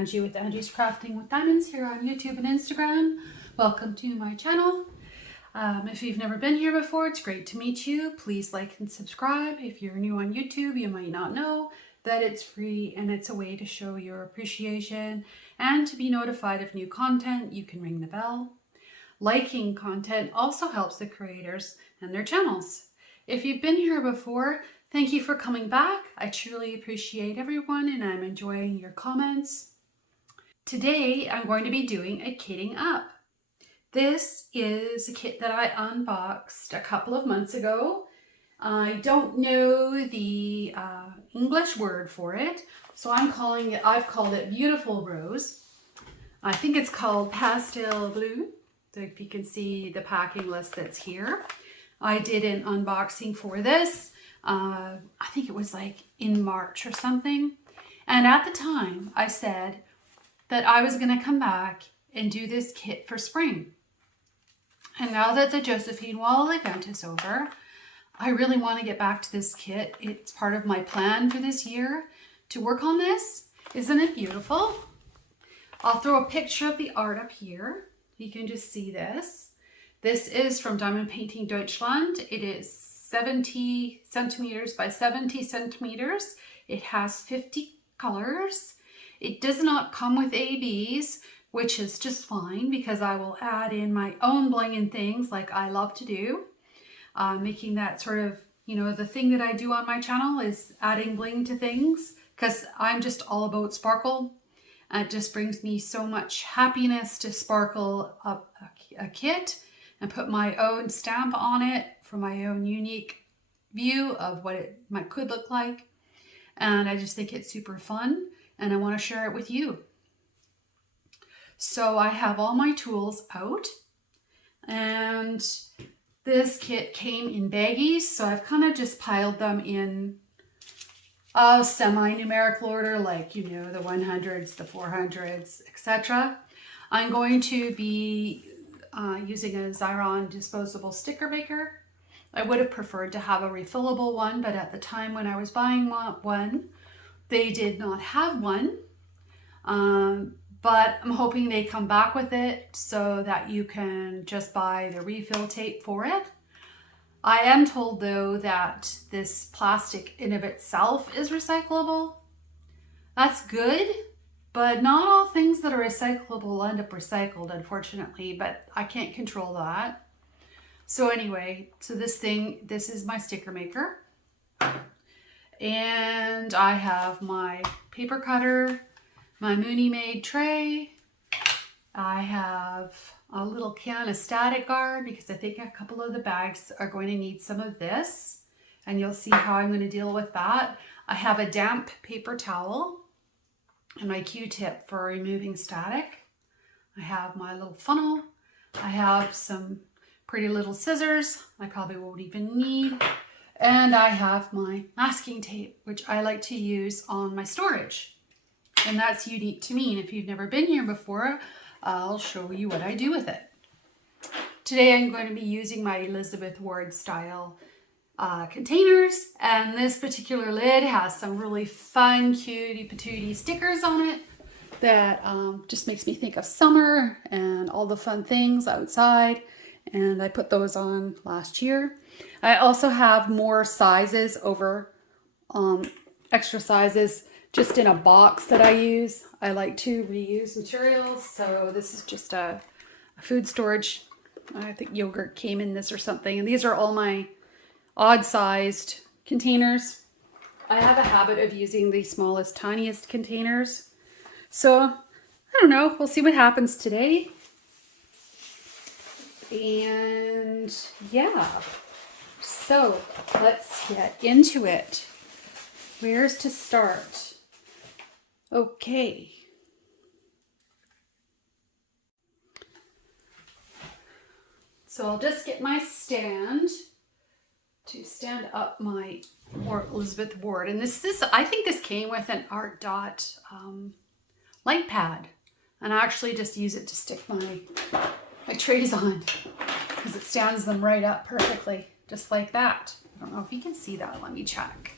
Angie with Angie's Crafting with Diamonds here on YouTube and Instagram. Welcome to my channel. If you've never been here before, it's great to meet you. Please like and subscribe. If you're new on YouTube, you might not know that it's free and it's a way to show your appreciation and to be notified of new content. You can ring the bell. Liking content also helps the creators and their channels. If you've been here before, thank you for coming back. I truly appreciate everyone and I'm enjoying your comments. Today, I'm going to be doing a kitting up. This is a kit that I unboxed a couple of months ago. I don't know the English word for it, so I've called it Beautiful Rose. I think it's called Pastel Blue. So if you can see the packing list that's here. I did an unboxing for this. I think it was like in March or something. And at the time I said that I was going to come back and do this kit for spring. And now that the Josephine Wall event is over, I really want to get back to this kit. It's part of my plan for this year to work on this. Isn't it beautiful? I'll throw a picture of the art up here. You can just see this. This is from Diamond Painting Deutschland. It is 70 centimeters by 70 centimeters. It has 50 colors. It does not come with ABs, which is just fine because I will add in my own bling and things like I love to do. Making that sort of, the thing that I do on my channel is adding bling to things because I'm just all about sparkle. It just brings me so much happiness to sparkle up a kit and put my own stamp on it for my own unique view of what it could look like. And I just think it's super fun and I want to share it with you. So I have all my tools out and this kit came in baggies. So I've kind of just piled them in a semi-numerical order, like, the 100s, the 400s, etc. I'm going to be using a Xyron disposable sticker maker. I would have preferred to have a refillable one, but at the time when I was buying one, they did not have one. But I'm hoping they come back with it so that you can just buy the refill tape for it. I am told though that this plastic in of itself is recyclable. That's good, but not all things that are recyclable end up recycled, unfortunately, but I can't control that. So anyway, this is my sticker maker. And I have my paper cutter, my Mooney Made tray. I have a little can of static guard because I think a couple of the bags are going to need some of this. And you'll see how I'm going to deal with that. I have a damp paper towel and my Q-tip for removing static. I have my little funnel. I have some pretty little scissors I probably won't even need. And I have my masking tape, which I like to use on my storage. And that's unique to me. And if you've never been here before, I'll show you what I do with it. Today I'm going to be using my Elizabeth Ward style containers. And this particular lid has some really fun, cutie patootie stickers on it that just makes me think of summer and all the fun things outside. And I put those on last year. I also have more sizes over extra sizes just in a box that I use. I like to reuse materials. So this is just a food storage. I think yogurt came in this or something. And these are all my odd sized containers. I have a habit of using the smallest, tiniest containers. So I don't know. We'll see what happens today. And yeah, so let's get into it. Where's to start? Okay. So I'll just get my stand to stand up my Elizabeth Ward. And I think this came with an Art Dot light pad. And I actually just use it to stick my trays on because it stands them right up perfectly, just like that. I don't know if you can see that. Let me check.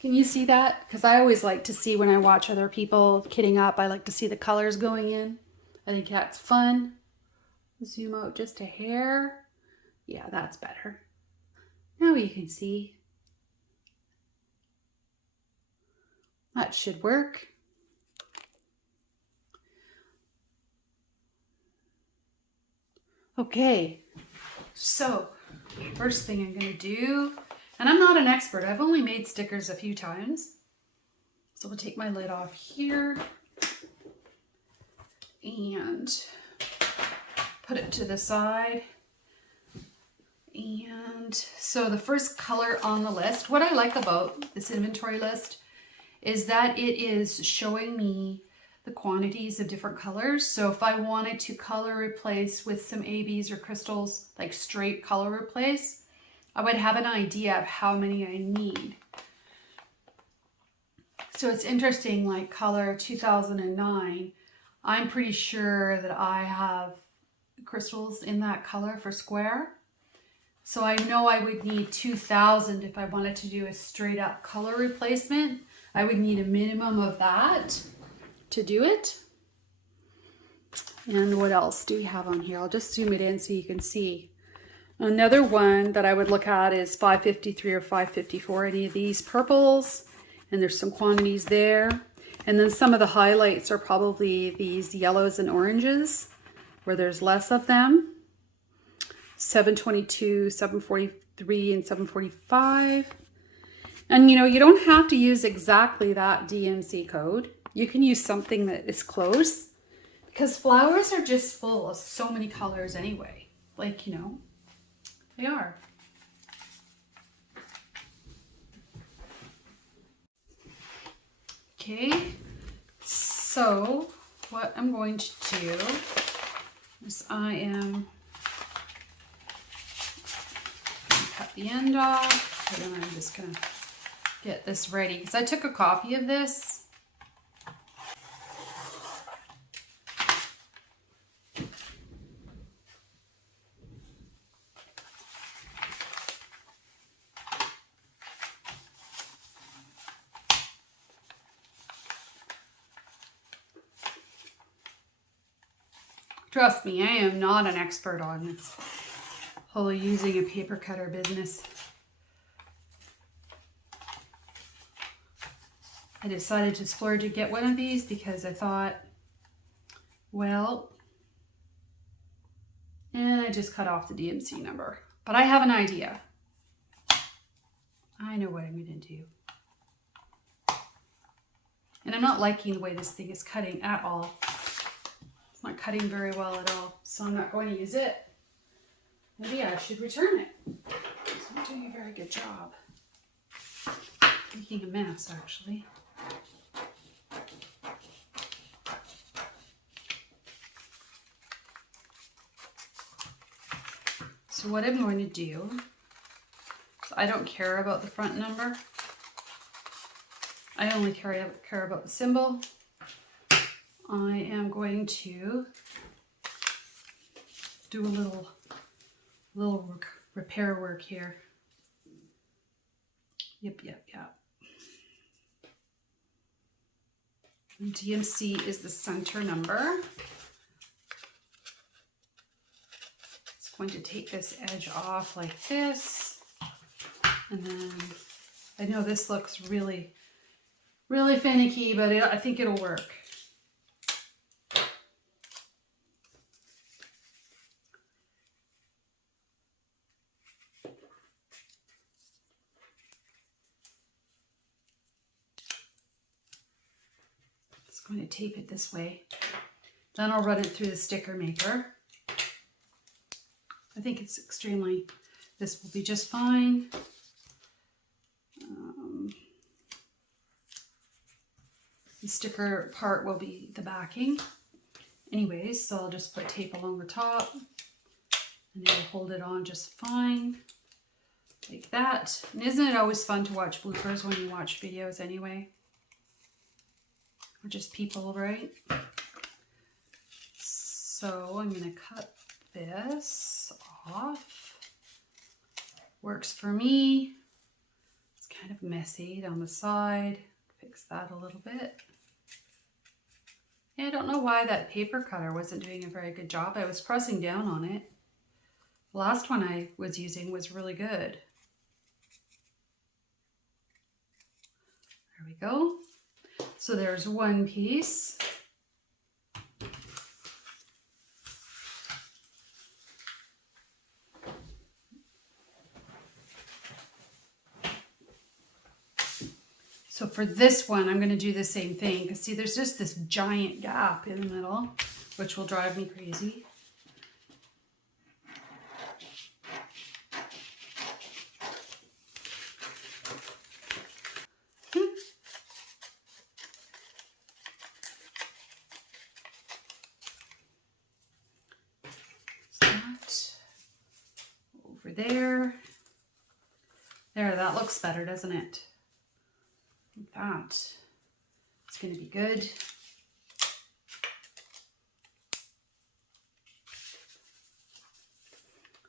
Can you see that? Because I always like to see when I watch other people kitting up, I like to see the colors going in. I think that's fun. Zoom out just a hair. Yeah, that's better. Now you can see. That should work. Okay, so first thing I'm going to do, and I'm not an expert, I've only made stickers a few times. So we'll take my lid off here and put it to the side. And so the first color on the list, what I like about this inventory list is that it is showing me the quantities of different colors. So if I wanted to color replace with some ABs or crystals, like straight color replace, I would have an idea of how many I need. So it's interesting, like color 2009, I'm pretty sure that I have crystals in that color for square. So I know I would need 2000 if I wanted to do a straight up color replacement. I would need a minimum of that to do it. And what else do we have on here? I'll just zoom it in so you can see. Another one that I would look at is 553 or 554, any of these purples, and there's some quantities there. And then some of the highlights are probably these yellows and oranges where there's less of them. 722, 743, and 745. And you know, you don't have to use exactly that DMC code. You can use something that is close, because flowers are just full of so many colors anyway. Like, you know, they are. Okay, so what I'm going to do is I am going to cut the end off, and then I'm just going to get this ready because I took a copy of this. Trust me, I am not an expert on this whole using a paper cutter business. I decided to splurge to get one of these because I thought, well, and I just cut off the DMC number. But I have an idea. I know what I'm going to do. And I'm not liking the way this thing is cutting at all. It's not cutting very well at all, so I'm not going to use it. Maybe I should return it. It's not doing a very good job. Making a mess, actually. So what I'm going to do, so I don't care about the front number. I only care about the symbol. I am going to do a little repair work here. Yep. And DMC is the center number. Just going to take this edge off like this. And then I know this looks really finicky, but I think it'll work. Going to tape it this way. Then I'll run it through the sticker maker. I think it's this will be just fine. The sticker part will be the backing. Anyways, so I'll just put tape along the top and it'll hold it on just fine. Like that. And isn't it always fun to watch bloopers when you watch videos anyway? Just people, right? So I'm going to cut this off. Works for me. It's kind of messy down the side. Fix that a little bit. Yeah, I don't know why that paper cutter wasn't doing a very good job. I was pressing down on it. The last one I was using was really good. There we go. So there's one piece. So for this one, I'm going to do the same thing. Because see, there's just this giant gap in the middle, which will drive me crazy. Over there. There, that looks better, doesn't it? That is going to be good.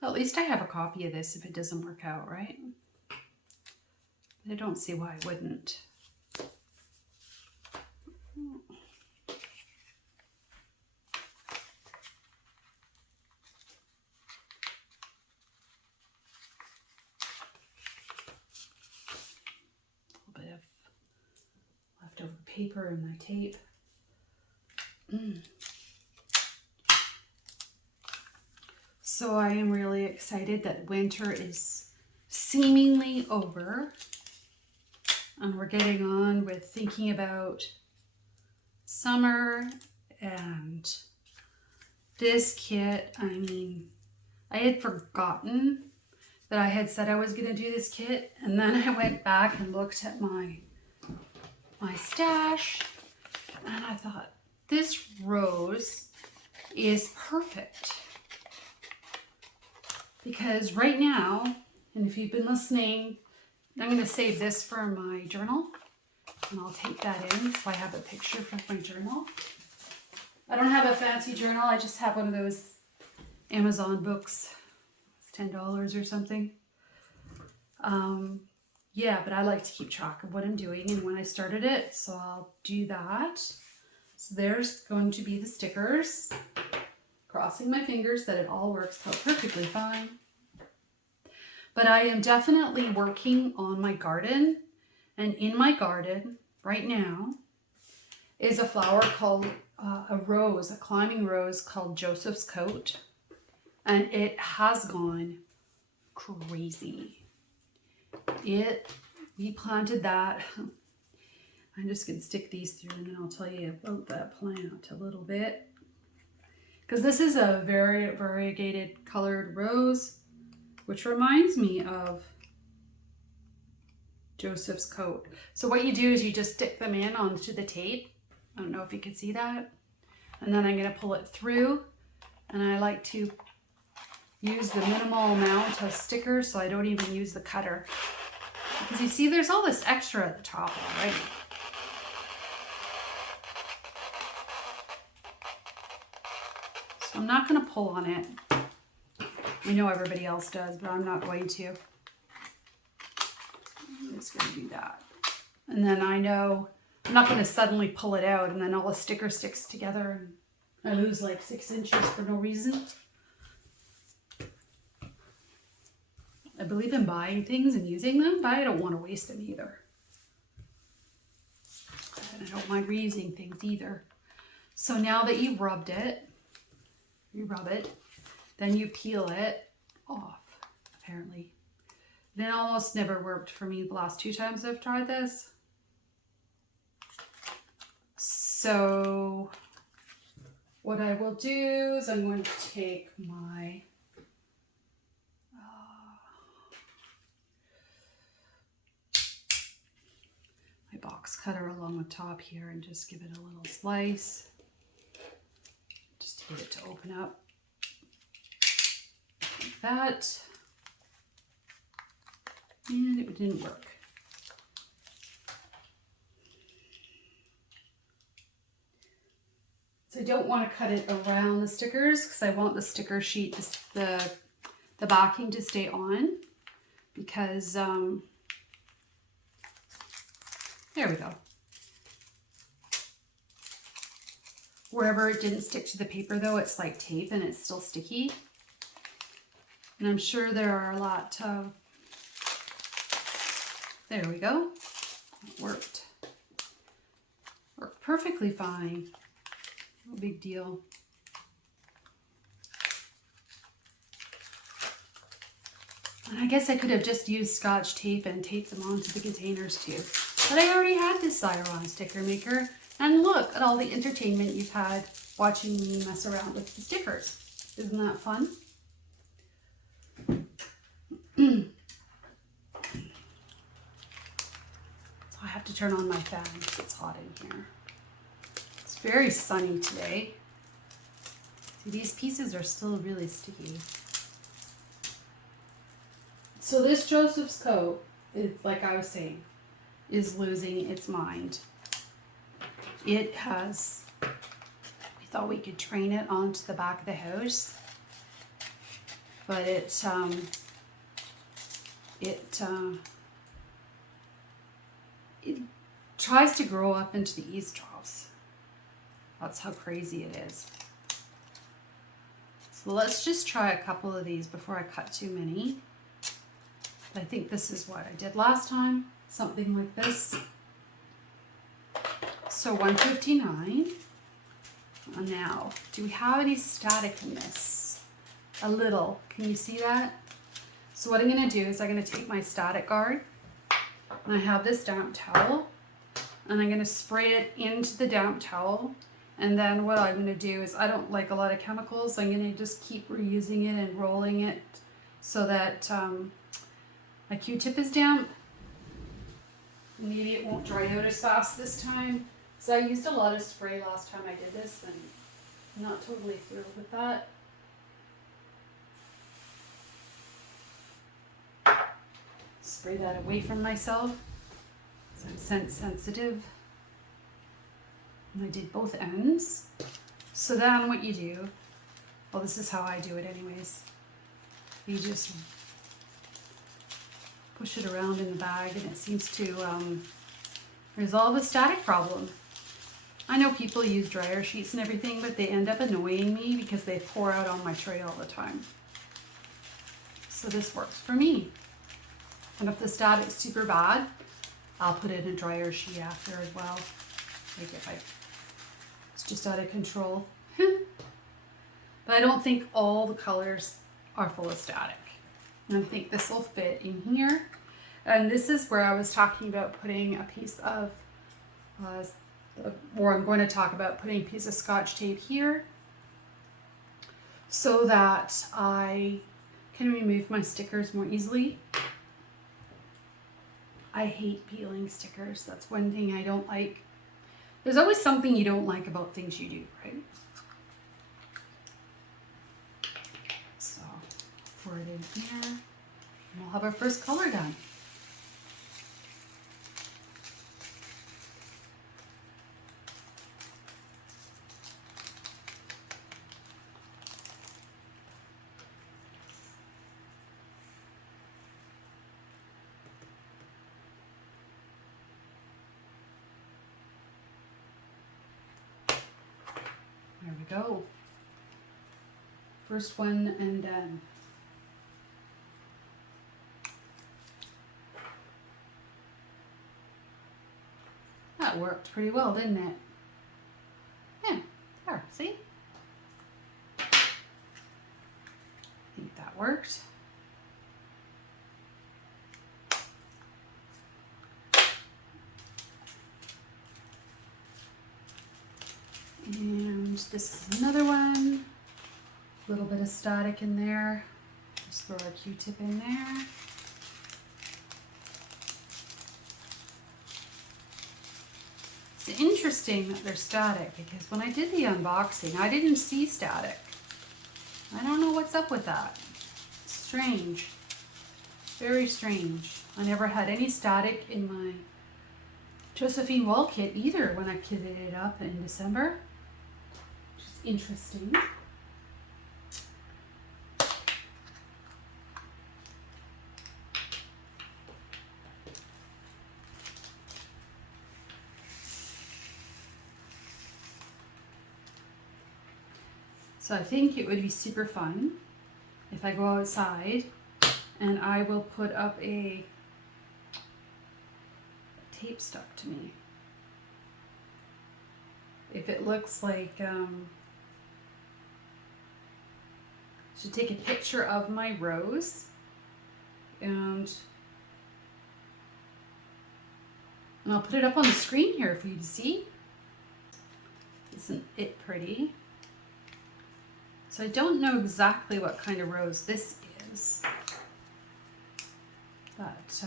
Well, at least I have a copy of this if it doesn't work out, right? I don't see why I wouldn't. Leftover paper and my tape. So I am really excited that winter is seemingly over and we're getting on with thinking about summer. And this kit, I mean, I had forgotten that I had said I was going to do this kit, and then I went back and looked at my stash, and I thought, this rose is perfect. Because right now, and if you've been listening, I'm going to save this for my journal, and I'll take that in so I have a picture for my journal. I don't have a fancy journal, I just have one of those Amazon books. It's $10 or something. Yeah, but I like to keep track of what I'm doing and when I started it, so I'll do that. So there's going to be the stickers. Crossing my fingers that it all works out perfectly fine. But I am definitely working on my garden, and in my garden right now is a flower called a rose, a climbing rose called Joseph's Coat, and it has gone crazy. We planted that. I'm just going to stick these through and then I'll tell you about that plant a little bit. Because this is a very variegated colored rose, which reminds me of Joseph's Coat. So what you do is you just stick them in onto the tape. I don't know if you can see that. And then I'm going to pull it through. And I like to use the minimal amount of stickers, so I don't even use the cutter. Because you see, there's all this extra at the top already. So I'm not going to pull on it. I know everybody else does, but I'm not going to. I'm just going to do that. And then I know I'm not going to suddenly pull it out and then all the sticker sticks together and I lose like 6 inches for no reason. I believe in buying things and using them, but I don't want to waste them either. And I don't mind reusing things either. So now that you've rubbed it, you rub it, then you peel it off, apparently. It almost never worked for me the last 2 times I've tried this. So what I will do is I'm going to take my box cutter along the top here and just give it a little slice just to get it to open up like that. And it didn't work. So I don't want to cut it around the stickers because I want the sticker sheet, the backing to stay on, because There we go. Wherever it didn't stick to the paper though, it's like tape and it's still sticky. And I'm sure there are a lot of, there we go. It worked. Worked perfectly fine. No big deal. And I guess I could have just used Scotch tape and taped them onto the containers too. But I already had this Xyron sticker maker. And look at all the entertainment you've had watching me mess around with the stickers. Isn't that fun? So I have to turn on my fan because it's hot in here. It's very sunny today. See, these pieces are still really sticky. So this Joseph's coat, is, like I was saying, is losing its mind. It has, we thought we could train it onto the back of the house, but it tries to grow up into the eaves troughs. That's how crazy it is. So let's just try a couple of these before I cut too many. I think this is what I did last time, something like this. So 159. And now, do we have any static in this? A little. Can you see that? So what I'm going to do is I'm going to take my static guard, and I have this damp towel, and I'm going to spray it into the damp towel. And then what I'm going to do is, I don't like a lot of chemicals. I'm going to just keep reusing it and rolling it so that my Q-tip is damp. Maybe it won't dry out as fast this time. So I used a lot of spray last time I did this, and I'm not totally thrilled with that. Spray that away from myself, so I'm scent sensitive. And I did both ends. So then what you do, well, this is how I do it anyways. You just push it around in the bag, and it seems to resolve a static problem. I know people use dryer sheets and everything, but they end up annoying me because they pour out on my tray all the time. So this works for me. And if the static's super bad, I'll put it in a dryer sheet after as well. Like if it's just out of control. But I don't think all the colors are full of static. And I think this will fit in here. And this is where I was talking about putting a piece of, or I'm going to talk about putting a piece of Scotch tape here so that I can remove my stickers more easily. I hate peeling stickers. That's one thing I don't like. There's always something you don't like about things you do, right? So pour it in here, and we'll have our first color done. There we go. First one and done. That worked pretty well, didn't it? Yeah, there, see? I think that worked. And this is another one. A little bit of static in there. Just throw our Q-tip in there. It's interesting that they're static because when I did the unboxing, I didn't see static. I don't know what's up with that. Strange. Very strange. I never had any static in my Josephine wall kit either when I kitted it up in December. Which is interesting. So I think it would be super fun if I go outside and I will put up a tape stuck to me. If it looks like, should take a picture of my rose and I'll put it up on the screen here for you to see. Isn't it pretty? So I don't know exactly what kind of rose this is, but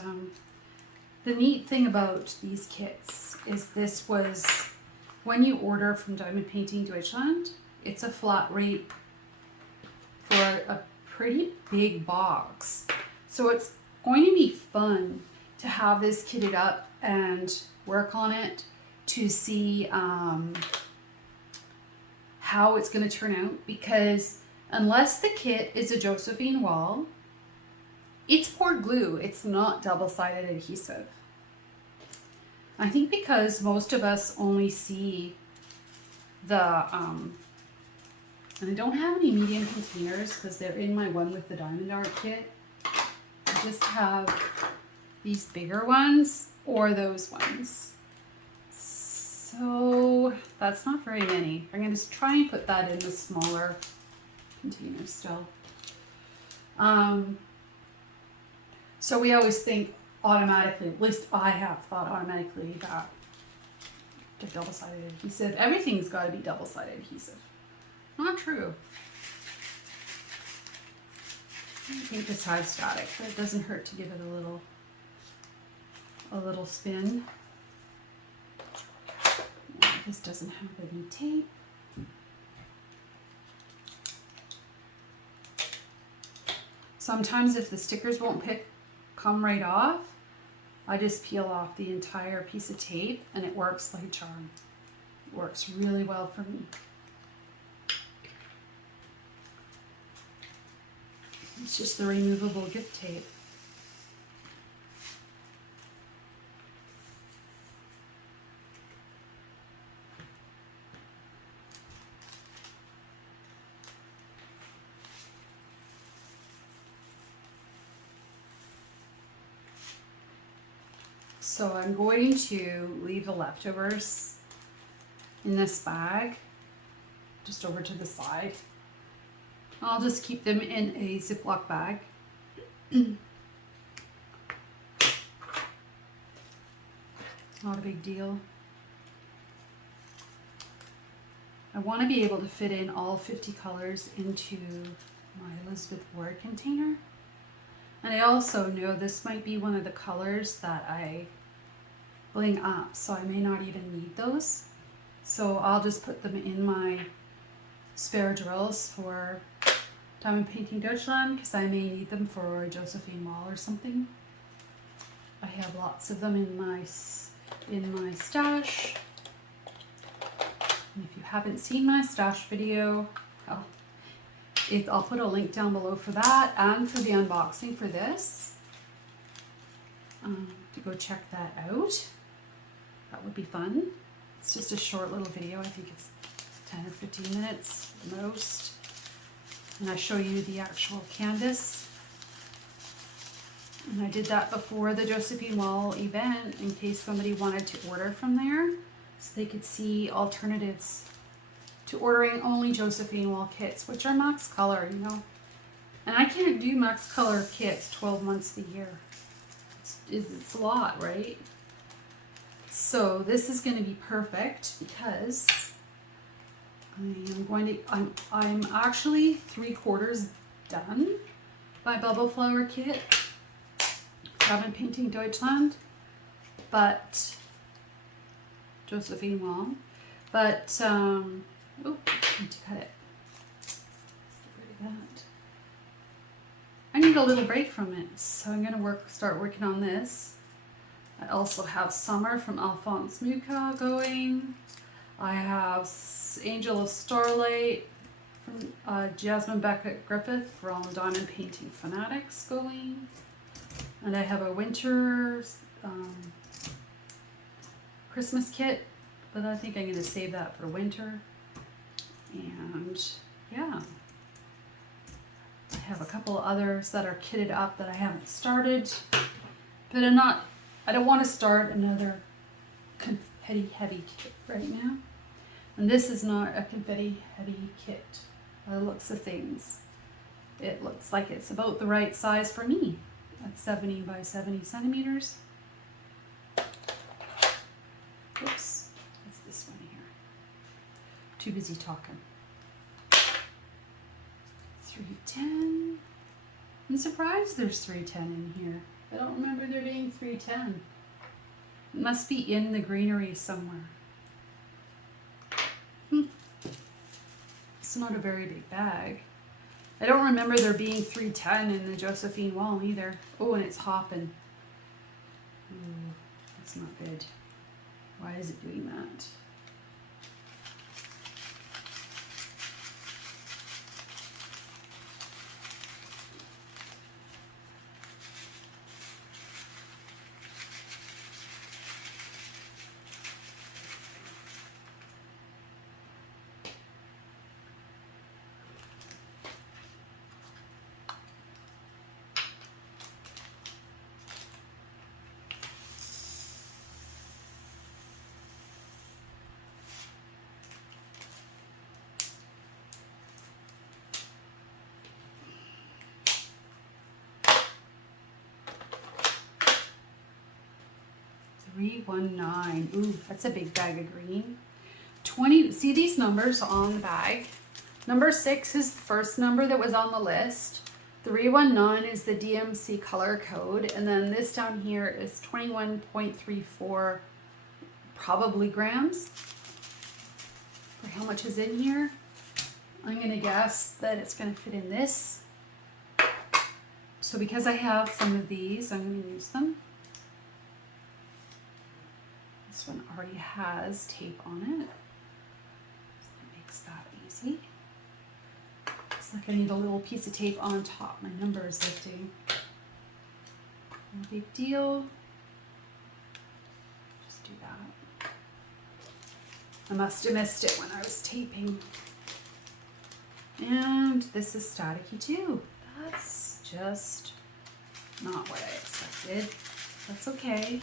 the neat thing about these kits is this was, when you order from Diamond Painting Deutschland, it's a flat rate for a pretty big box. So it's going to be fun to have this kitted up and work on it to see how it's going to turn out, because unless the kit is a Josephine wall, it's poured glue. It's not double-sided adhesive. I think because most of us only see the, and I don't have any medium containers because they're in my one with the diamond art kit. I just have these bigger ones or those ones. So that's not very many. I'm going to try and put that in the smaller container still. So we always think automatically, at least I have thought automatically, that the double-sided adhesive, everything's got to be double-sided adhesive. Not true. I think the side's static, but it doesn't hurt to give it a little spin. This doesn't have any tape. Sometimes if the stickers won't come right off, I just peel off the entire piece of tape and it works like a charm. It works really well for me. It's just the removable gift tape. So I'm going to leave the leftovers in this bag, just over to the side. I'll just keep them in a Ziploc bag. Not a big deal. I want to be able to fit in all 50 colors into my Elizabeth Ward container. And I also know this might be one of the colors that I bling up, so I may not even need those. So I'll just put them in my spare drills for Diamond Painting Deutschland, because I may need them for Josephine wall or something. I have lots of them in my stash. And if you haven't seen my stash video, I'll put a link down below for that and for the unboxing for this. To go check that out. That would be fun. It's just a short little video. I think it's 10 or 15 minutes at most. And I show you the actual canvas. And I did that before the Josephine Wall event in case somebody wanted to order from there, so they could see alternatives to ordering only Josephine Wall kits, which are max color, you know. And I can't do max color kits 12 months a year. It's a lot, right? So this is going to be perfect because I'm actually 3/4 done by Bubble Flower Kit, Diamond Painting Deutschland, but Josephine Wall, but oh, I need to cut it. Get rid of that. I need a little break from it, so I'm gonna start working on this. I also have Summer from Alphonse Mucha going. I have Angel of Starlight from Jasmine Beckett Griffith from Diamond Painting Fanatics going. And I have a winter Christmas kit, but I think I'm going to save that for winter. And yeah. I have a couple others that are kitted up that I haven't started, but I don't want to start another confetti heavy kit right now. And this is not a confetti heavy kit by the looks of things. It looks like it's about the right size for me at 70 by 70 centimeters. Oops, what's this one here? Too busy talking. 310. I'm surprised there's 310 in here. I don't remember there being 310. It must be in the greenery somewhere. It's not a very big bag. I don't remember there being 310 in the Josephine wall either. Oh, and it's hopping. Ooh, that's not good. Why is it doing that? $319. Ooh, that's a big bag of green. 20. See these numbers on the bag? Number 6 is the first number that was on the list. 319 is the DMC color code, and then this down here is 21.34 probably grams. For how much is in here? I'm gonna guess that it's gonna fit in this. So because I have some of these, I'm gonna use them. This one already has tape on it, so that makes that easy. It's like I need a little piece of tape on top. My number is lifting. No big deal. Just do that. I must have missed it when I was taping. And this is staticky too. That's just not what I expected. That's okay.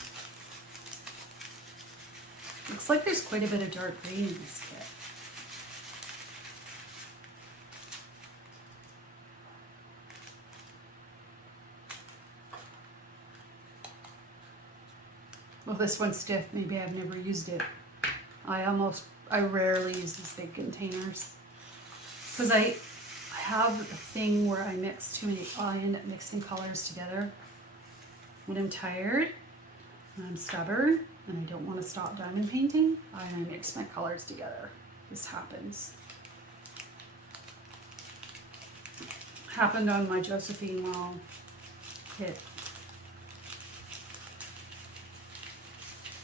Looks like there's quite a bit of dark green in this kit. Well, this one's stiff. Maybe I've never used it. I rarely use these big containers. Because I have a thing where I end up mixing colors together. When I'm tired, and I'm stubborn, and I don't want to stop diamond painting, I mix my colors together. This happens. Happened on my Josephine wall kit.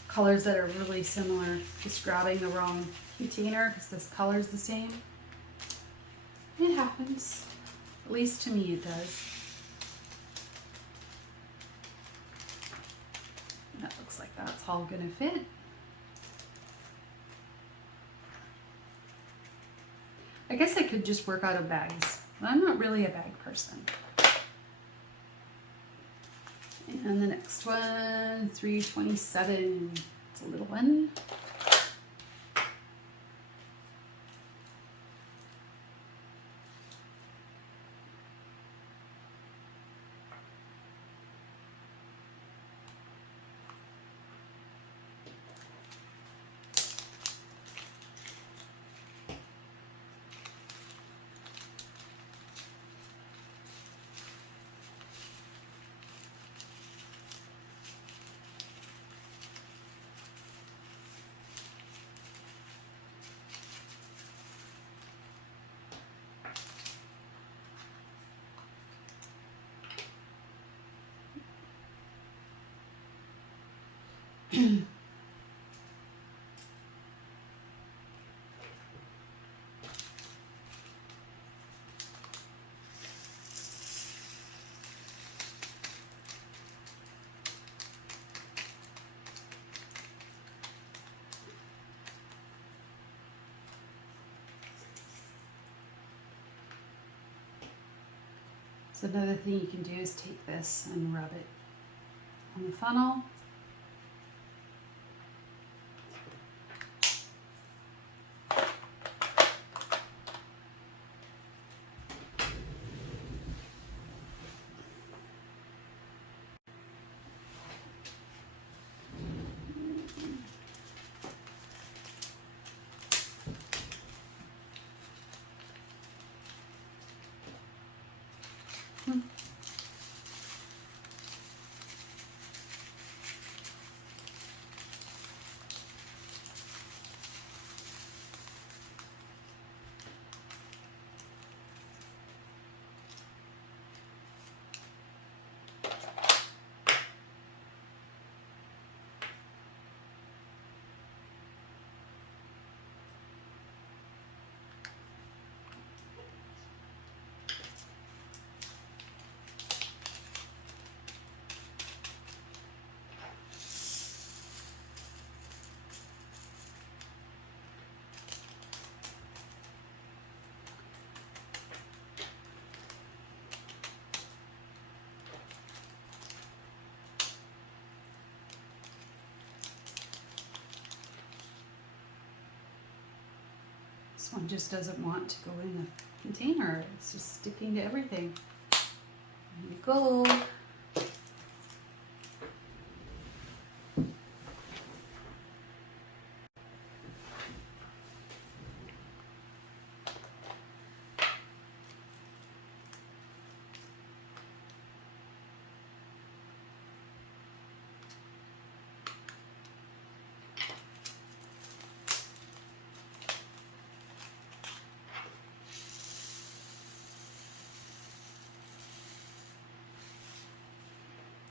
Colors that are really similar, just grabbing the wrong container because this color is the same. It happens. At least to me it does. That looks like that's all gonna fit. I guess I could just work out of bags, but I'm not really a bag person. And the next one, 327. It's a little one. So another thing you can do is take this and rub it on the funnel. This one just doesn't want to go in the container. It's just sticking to everything. There you go.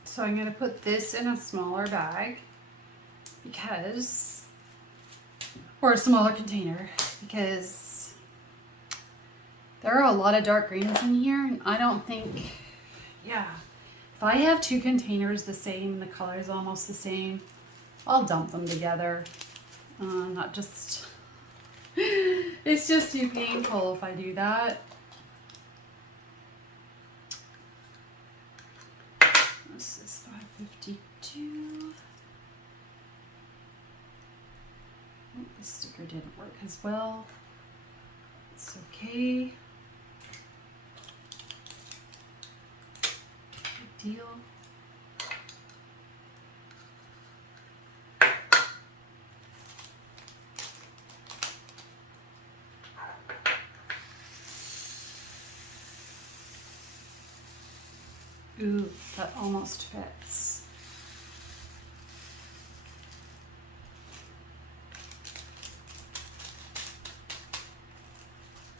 So I'm going to put this in a smaller bag because, or a smaller container, because there are a lot of dark greens in here, and I don't think, yeah, if I have two containers the same, the color's almost the same, I'll dump them together. Not just, it's just too painful if I do that. This is 552. Oh, the sticker didn't work as well. It's okay. Big deal. Ooh, that almost fits.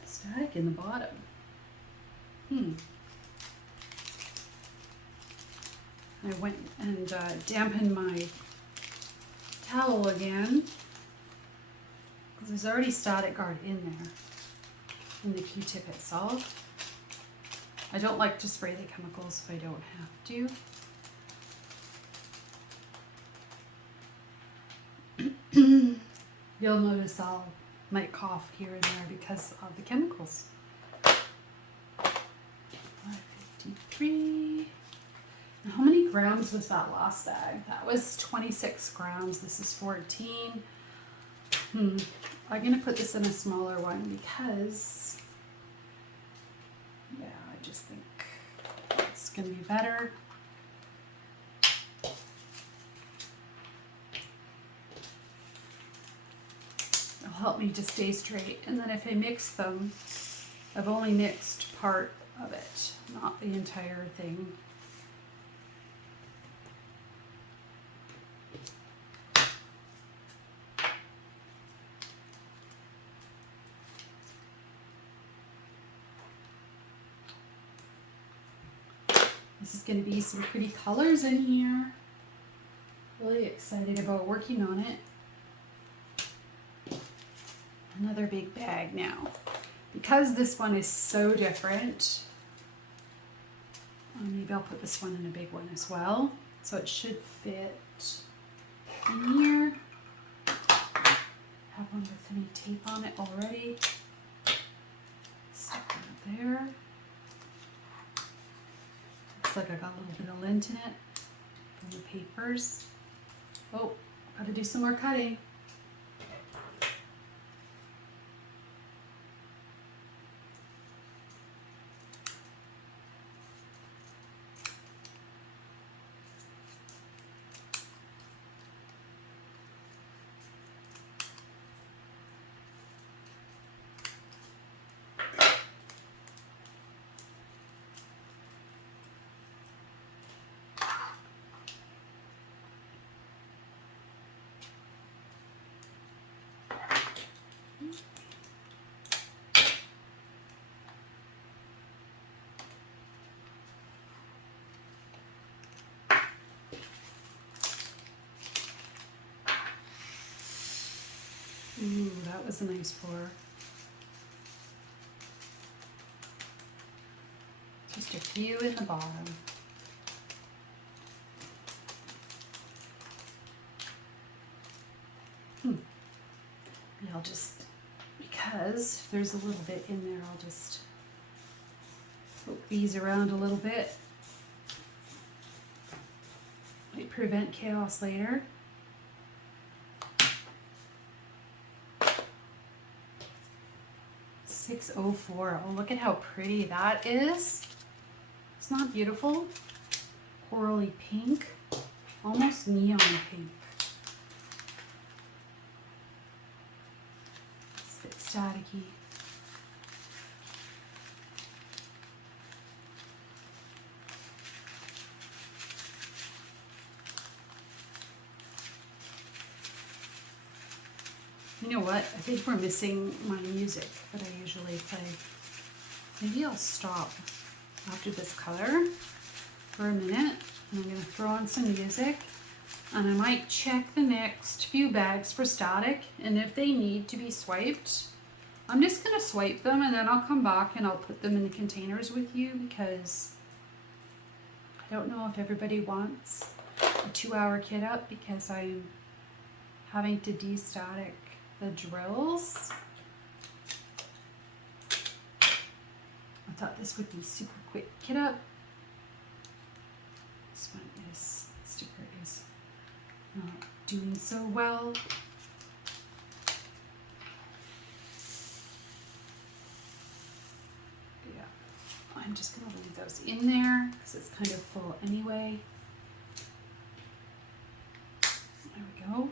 Static in the bottom. I went and dampened my towel again because there's already static guard in there in the Q-tip itself. I don't like to spray the chemicals if I don't have to. You'll notice I'll might cough here and there because of the chemicals. 553. Now, how many grams was that last bag? That was 26 grams. This is 14. I'm going to put this in a smaller one because, yeah, I just think it's going to be better. It'll help me to stay straight. And then if I mix them, I've only mixed part of it, not the entire thing. This is going to be some pretty colors in here. Really excited about working on it. Another big bag now. Because this one is so different, maybe I'll put this one in a big one as well. So it should fit in here. Have one with any tape on it already. Stick that there. Looks like I got a little bit of lint in it from the papers. Oh, gotta do some more cutting. Ooh, that was a nice pour. Just a few in the bottom. Maybe I'll just, because if there's a little bit in there, I'll just poke these around a little bit. Might prevent chaos later. $6.04. Oh, look at how pretty that is. It's not beautiful. Corally pink, almost neon pink. It's a bit staticky. You know what? I think we're missing my music that I usually play. Maybe I'll stop after this color for a minute. And I'm going to throw on some music. And I might check the next few bags for static. And if they need to be swiped, I'm just going to swipe them. And then I'll come back and I'll put them in the containers with you. Because I don't know if everybody wants a 2-hour kit up. Because I'm having to de-static the drills. I thought this would be super quick kit up. This one is, sticker is not doing so well. Yeah, I'm just gonna leave those in there because it's kind of full anyway. There we go.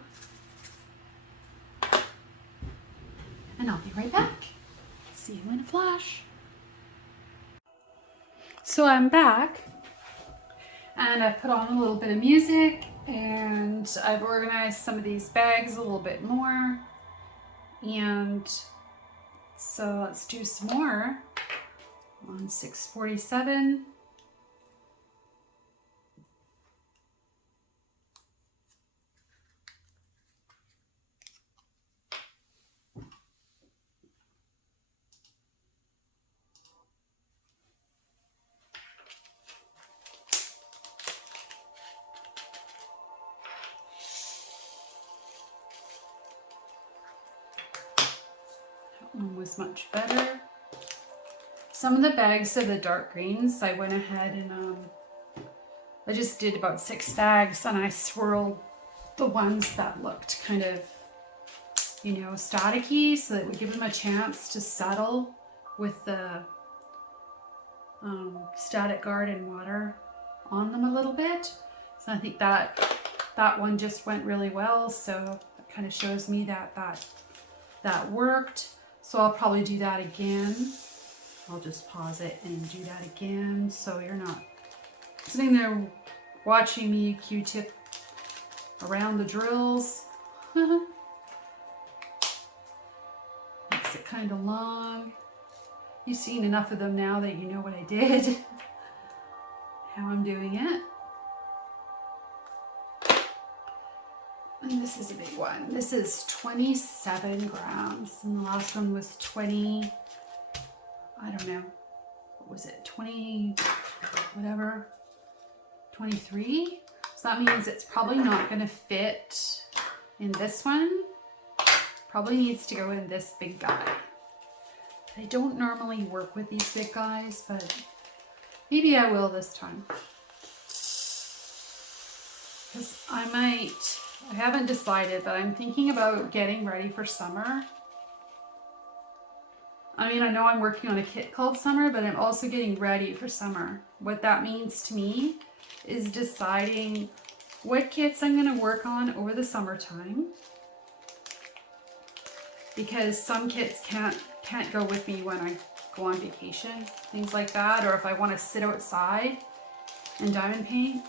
And I'll be right back. See you in a flash. So I'm back and I've put on a little bit of music and I've organized some of these bags a little bit more. And so let's do some more on 647. One was much better. Some of the bags of the dark greens, I went ahead and I just did about 6 bags and I swirled the ones that looked kind of, you know, staticky so that we give them a chance to settle with the static guard and water on them a little bit. So I think that one just went really well. So it kind of shows me that worked. So I'll probably do that again. I'll just pause it and do that again so you're not sitting there watching me Q-tip around the drills. Makes it kind of long. You've seen enough of them now that you know what I did, how I'm doing it. And this is a big one. This is 27 grams. And the last one was 20, I don't know. What was it? 20, whatever, 23. So that means it's probably not going to fit in this one. Probably needs to go in this big guy. I don't normally work with these big guys, but Maybe I will this time. Because I haven't decided, but I'm thinking about getting ready for summer. I mean, I know I'm working on a kit called Summer, but I'm also getting ready for summer. What that means to me is deciding what kits I'm going to work on over the summertime. Because some kits can't go with me when I go on vacation, things like that. Or if I want to sit outside and diamond paint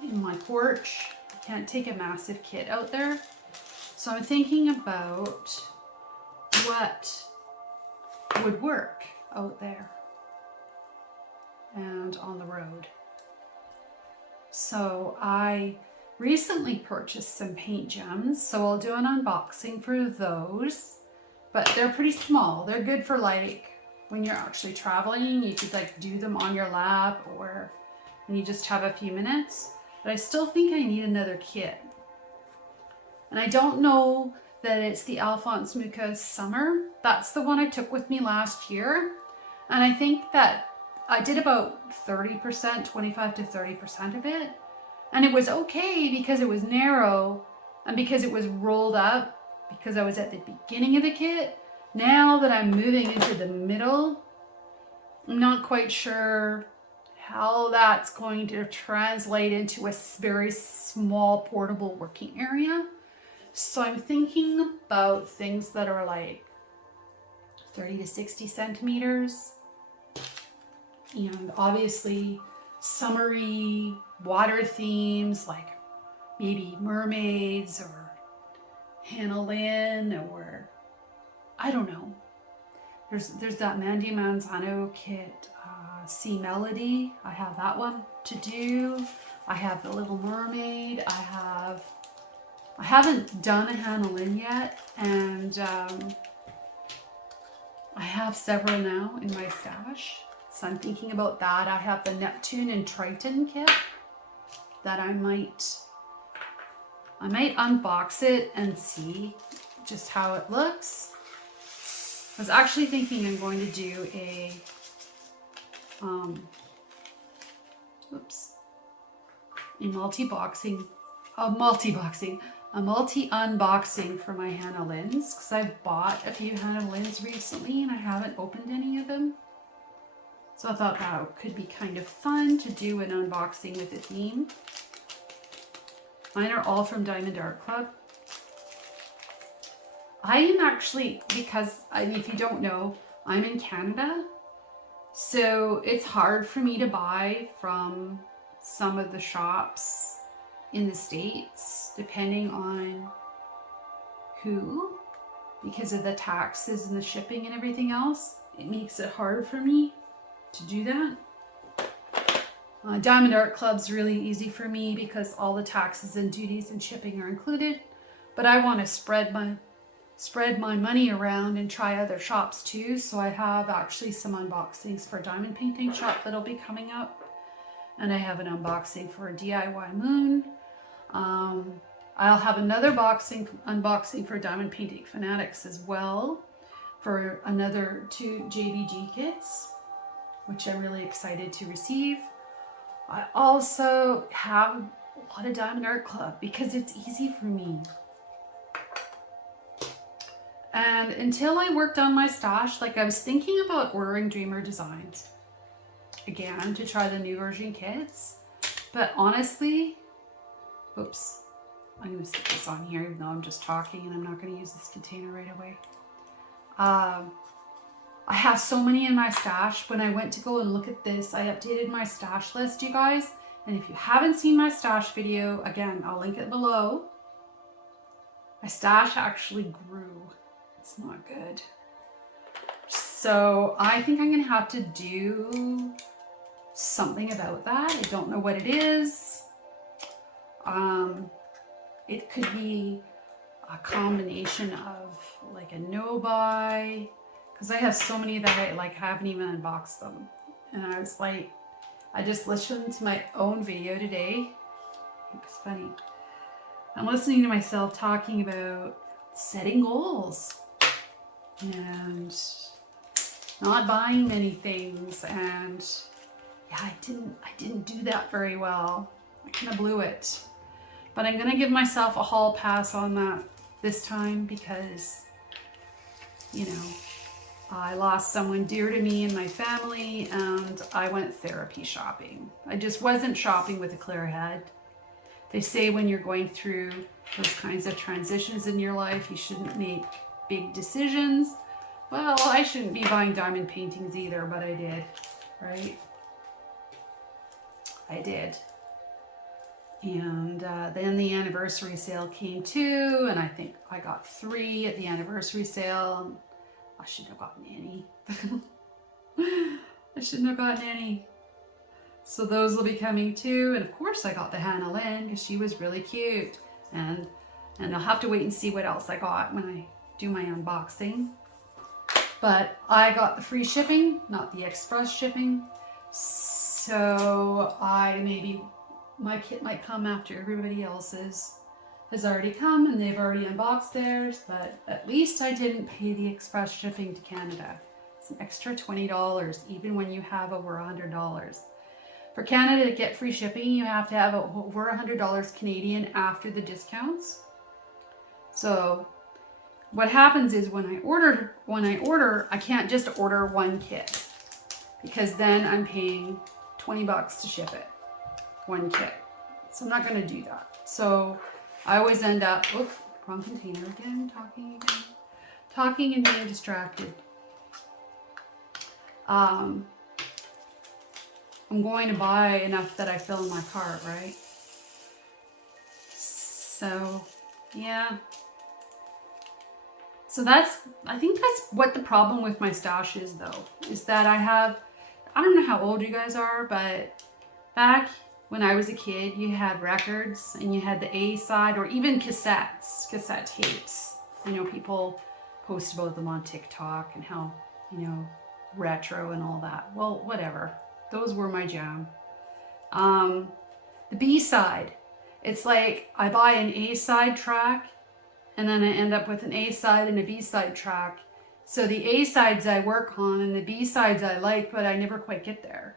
in my porch, I can't take a massive kit out there. So I'm thinking about what would work out there and on the road. So I recently purchased some paint gems, so I'll do an unboxing for those, but they're pretty small. They're good for like when you're actually traveling. You could like do them on your lap or when you just have a few minutes, but I still think I need another kit. And I don't know that it's the Alphonse Mucha Summer. That's the one I took with me last year. And I think that I did about 30%, 25 to 30% of it. And it was okay because it was narrow and because it was rolled up because I was at the beginning of the kit. Now that I'm moving into the middle, I'm not quite sure how that's going to translate into a very small portable working area. So I'm thinking about things that are like 30 to 60 centimeters. And obviously summery water themes like maybe mermaids or Hannah Lynn or I don't know. There's that Mandy Manzano kit, Sea Melody. I have that one to do. I have the Little Mermaid. I haven't done a Hannah Lynn yet, and I have several now in my stash. So I'm thinking about that. I have the Neptune and Triton kit that I might unbox it and see just how it looks. I was actually thinking I'm going to do a multi-unboxing for my Hannah Lynn's, because I've bought a few Hannah Lynn's recently and I haven't opened any of them. So I thought that could be kind of fun to do an unboxing with a theme. Mine are all from Diamond Art Club. I am actually, because if you don't know, I'm in Canada. So it's hard for me to buy from some of the shops in the States, depending on who, because of the taxes and the shipping and everything else. It makes it hard for me to do that. Diamond Art Club's really easy for me because all the taxes and duties and shipping are included, but I want to spread my money around and try other shops too. So I have actually some unboxings for Diamond Painting Shop that'll be coming up, and I have an unboxing for a DIY Moon. I'll have another unboxing for Diamond Painting Fanatics as well, for another 2 JBG kits, which I'm really excited to receive. I also have a lot of Diamond Art Club because it's easy for me. And until I worked on my stash, like I was thinking about ordering Dreamer Designs again to try the new version kits. But honestly, oops, I'm going to stick this on here even though I'm just talking and I'm not going to use this container right away. I have so many in my stash. When I went to go and look at this, I updated my stash list, you guys. And if you haven't seen my stash video, again, I'll link it below. My stash actually grew. It's not good. So I think I'm going to have to do something about that. I don't know what it is. It could be a combination of like a no-buy, because I have so many that I like haven't even unboxed them. And I was like, I just listened to my own video today. It's funny. I'm listening to myself talking about setting goals and not buying many things and Yeah, I didn't do that very well. I kind of blew it. But I'm gonna give myself a hall pass on that this time because, you know, I lost someone dear to me and my family, and I went therapy shopping. I just wasn't shopping with a clear head. They say when you're going through those kinds of transitions in your life, you shouldn't make big decisions. Well, I shouldn't be buying diamond paintings either, but I did, right? I did. And then the anniversary sale came too, and I think I got 3 at the anniversary sale. I shouldn't have gotten any. I shouldn't have gotten any. So those will be coming too. And of course I got the Hannah Lynn because she was really cute. And I'll have to wait and see what else I got when I do my unboxing. But I got the free shipping, not the express shipping. So my kit might come after everybody else's has already come and they've already unboxed theirs, but at least I didn't pay the express shipping to Canada. It's an extra $20 even when you have over $100. For Canada to get free shipping, you have to have over $100 Canadian after the discounts. So what happens is when I order, I can't just order one kit because then I'm paying $20 to ship it, one kit. So I'm not going to do that. So I always end up, oops, wrong container again, talking and being distracted. I'm going to buy enough that I fill in my cart, right? So, yeah. So I think that's what the problem with my stash is though, is that I don't know how old you guys are, but back when I was a kid, you had records and you had the A side or even cassette tapes. I know people post about them on TikTok and how, you know, retro and all that. Well, whatever. Those were my jam. The B side, it's like I buy an A side track and then I end up with an A side and a B side track. So the A sides I work on and the B sides I like, but I never quite get there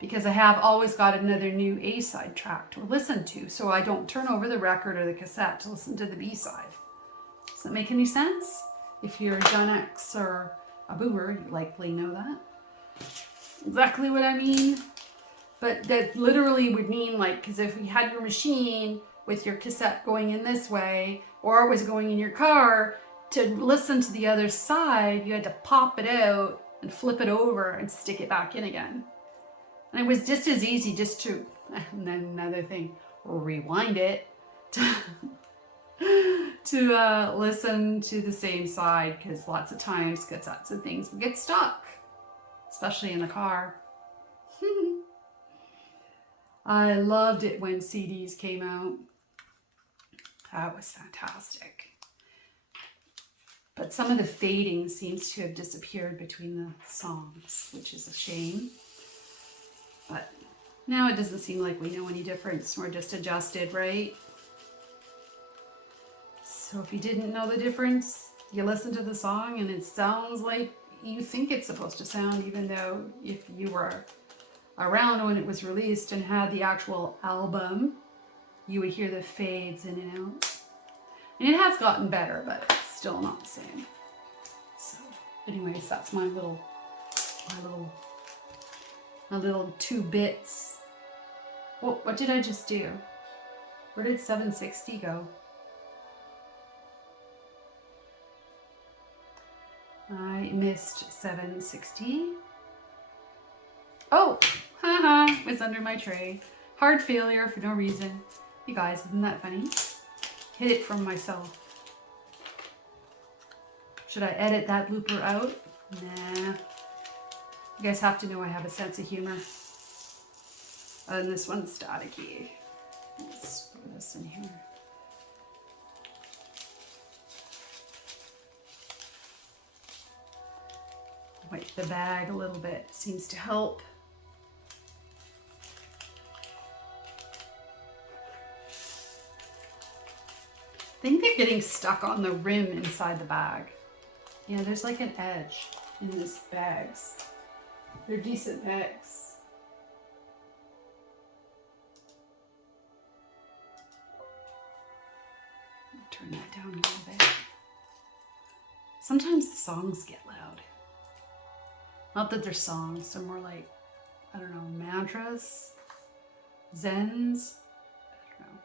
because I have always got another new A side track to listen to. So I don't turn over the record or the cassette to listen to the B side. Does that make any sense? If you're a Gen X or a boomer, you likely know that. Exactly what I mean. But that literally would mean like, because if you had your machine with your cassette going in this way, or it was going in your car, to listen to the other side, you had to pop it out and flip it over and stick it back in again. And it was just as easy just to, and then another thing, rewind it to listen to the same side, because lots of times cassettes and things would get stuck, especially in the car. I loved it when CDs came out. That was fantastic. But some of the fading seems to have disappeared between the songs, which is a shame. But now it doesn't seem like we know any difference. We're just adjusted, right? So if you didn't know the difference, you listen to the song and it sounds like you think it's supposed to sound, even though if you were around when it was released and had the actual album, you would hear the fades in and out. And it has gotten better, but it's still not the same. So anyways, that's my little 2 bits. What did I just do? Where did 760 go? I missed 760. Oh, haha, it was under my tray. Hard failure for no reason. You guys, isn't that funny? Hid it from myself. Should I edit that blooper out? Nah. You guys have to know I have a sense of humor. And this one's staticky. Let's put this in here. Wipe the bag a little bit. Seems to help. I think they're getting stuck on the rim inside the bag. Yeah, there's like an edge in these bags. They're decent bags. turn that down a little bit. Sometimes the songs get loud. Not that they're songs, they're more like, I don't know, mantras, zens. I don't know.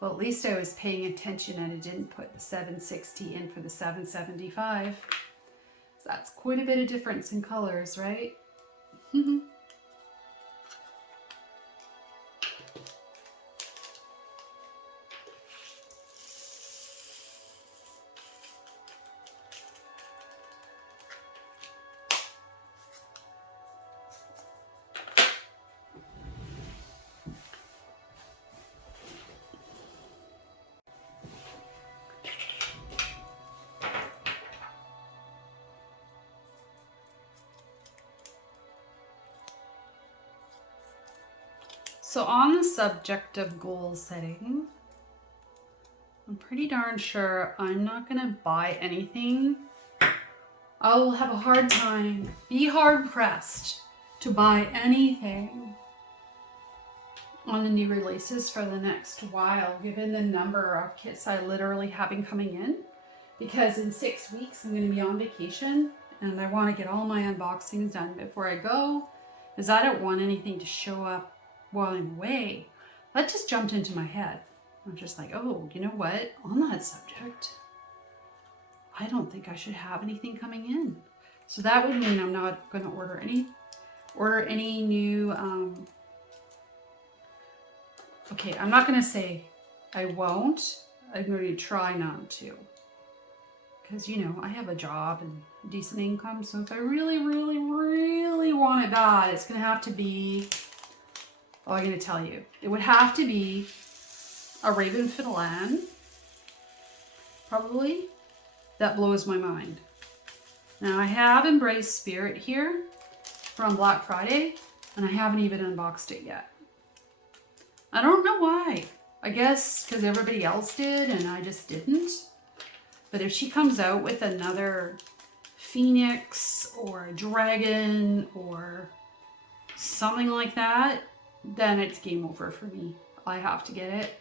Well, at least I was paying attention and I didn't put the 760 in for the 775. So that's quite a bit of difference in colors, right? So on the subject of goal setting, I'm pretty darn sure I'm not going to buy anything. I will have a hard time, be hard pressed to buy anything on the new releases for the next while, given the number of kits I literally having coming in. Because in 6 weeks, I'm going to be on vacation and I want to get all my unboxings done before I go, because I don't want anything to show up while I'm away. That just jumped into my head. I'm just like, oh, you know what? On that subject, I don't think I should have anything coming in. So that would mean I'm not going to order any new. Okay, I'm not going to say I won't. I'm going to try not to. Because, you know, I have a job and decent income. So if I really, really, really want it bad, it's going to have to be. Oh, I'm going to tell you. It would have to be a Raven Fiddlean. Probably. That blows my mind. Now, I have embraced Spirit here from Black Friday, and I haven't even unboxed it yet. I don't know why. I guess because everybody else did, and I just didn't. But if she comes out with another Phoenix or a Dragon or something like that, then it's game over for me. I have to get it.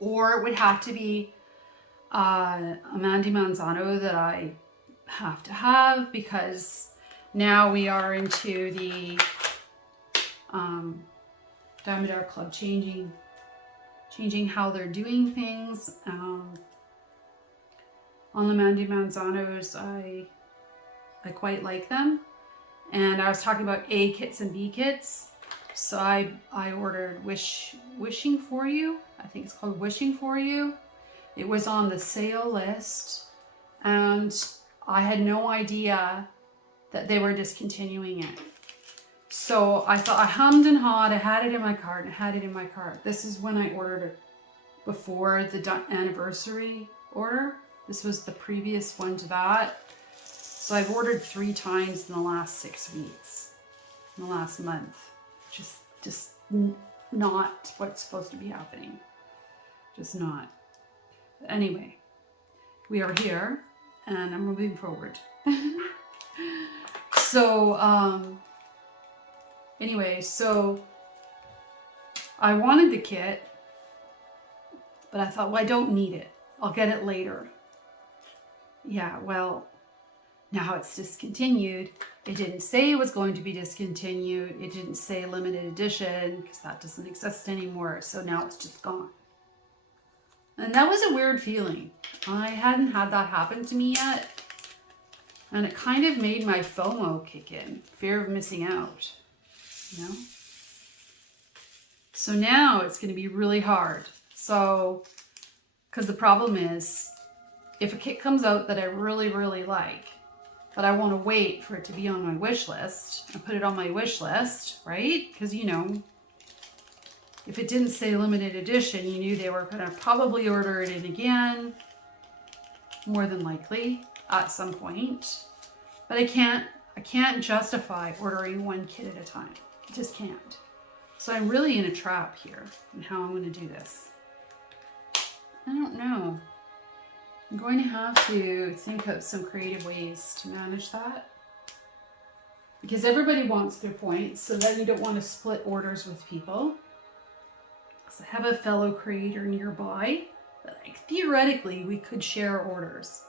Or it would have to be a Mandy Manzano that I have to have, because now we are into the Diamond Art Club changing how they're doing things. On the Mandy Manzanos, I quite like them. And I was talking about A kits and B kits. So I ordered Wishing For You. I think it's called Wishing For You. It was on the sale list, and I had no idea that they were discontinuing it. So I thought, I hummed and hawed, I had it in my cart, This is when I ordered it before the anniversary order. This was the previous one to that. So I've ordered 3 times in the last 6 weeks, in the last month. Just not what's supposed to be happening. Just not. But anyway, we are here and I'm moving forward. So, anyway, so I wanted the kit, but I thought, well, I don't need it. I'll get it later. Yeah, well, now it's discontinued. It didn't say it was going to be discontinued. It didn't say limited edition, because that doesn't exist anymore. So now it's just gone. And that was a weird feeling. I hadn't had that happen to me yet. And it kind of made my FOMO kick in. Fear of missing out. You know? So now it's going to be really hard. So, because the problem is, if a kit comes out that I really, really like, but I want to wait for it to be on my wish list, I put it on my wish list, right? Because, you know, if it didn't say limited edition, you knew they were going to probably order it in again, more than likely, at some point. But I can't justify ordering 1 kit at a time. I just can't. So I'm really in a trap here in how I'm going to do this. I don't know. I'm going to have to think of some creative ways to manage that. Because everybody wants their points, so then you don't want to split orders with people. So I have a fellow creator nearby, but like theoretically we could share orders.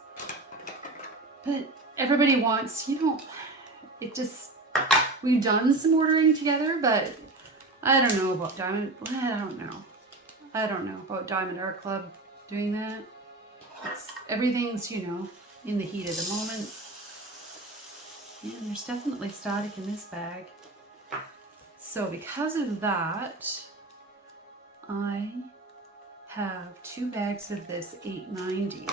But everybody wants, you know, it just, we've done some ordering together, but I don't know about Diamond, I don't know about Diamond Art Club doing that. Everything's, you know, in the heat of the moment. Yeah, there's definitely static in this bag. So because of that, I have 2 bags of this 890.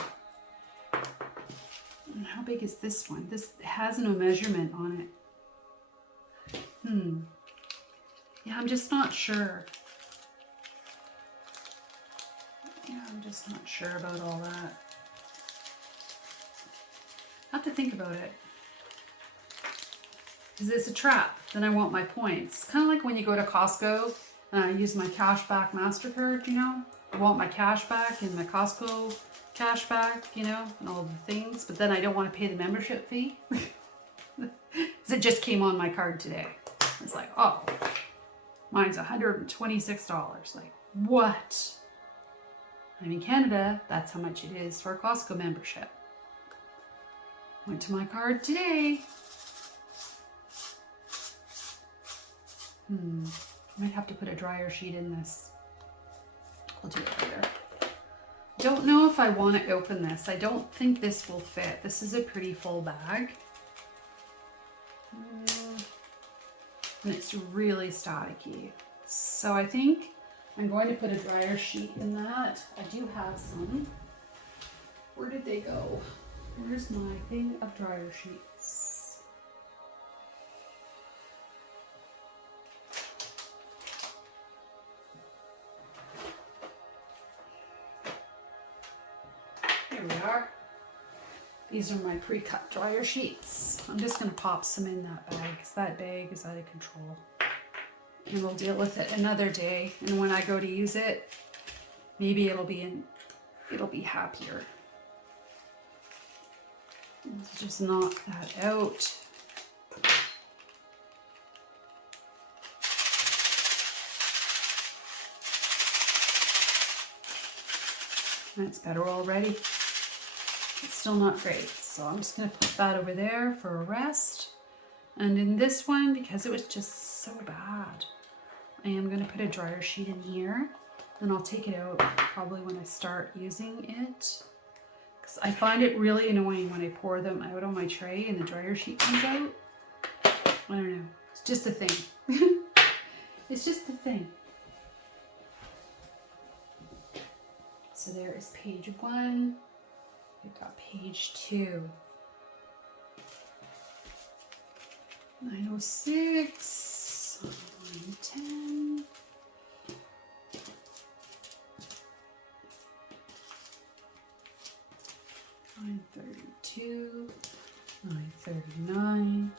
And how big is this one? This has no measurement on it. Yeah, I'm just not sure. Yeah, I'm just not sure about all that. I have to think about it. Because it's a trap. Then I want my points. Kind of like when you go to Costco and I use my cashback MasterCard, you know. I want my cash back and my Costco cash back, you know, and all the things. But then I don't want to pay the membership fee. Because it just came on my card today. It's like, oh, mine's $126. Like, what? I'm in Canada. That's how much it is for a Costco membership. Went to my card today. Might have to put a dryer sheet in this. I'll do it later. Don't know if I want to open this. I don't think this will fit. This is a pretty full bag. And it's really staticky. So I think I'm going to put a dryer sheet in that. I do have some. Where did they go? Where's my thing of dryer sheets? Here we are. These are my pre-cut dryer sheets. I'm just going to pop some in that bag because that bag is out of control. And we'll deal with it another day. And when I go to use it, maybe it'll be happier. Let's just knock that out. That's better already. It's still not great, so I'm just going to put that over there for a rest. And in this one, because it was just so bad, I am going to put a dryer sheet in here, and I'll take it out probably when I start using it. Because I find it really annoying when I pour them out on my tray and the dryer sheet comes out. I don't know. It's just a thing. It's just a thing. So there is page 1. We've got page 2. 906, 910. 932, 939,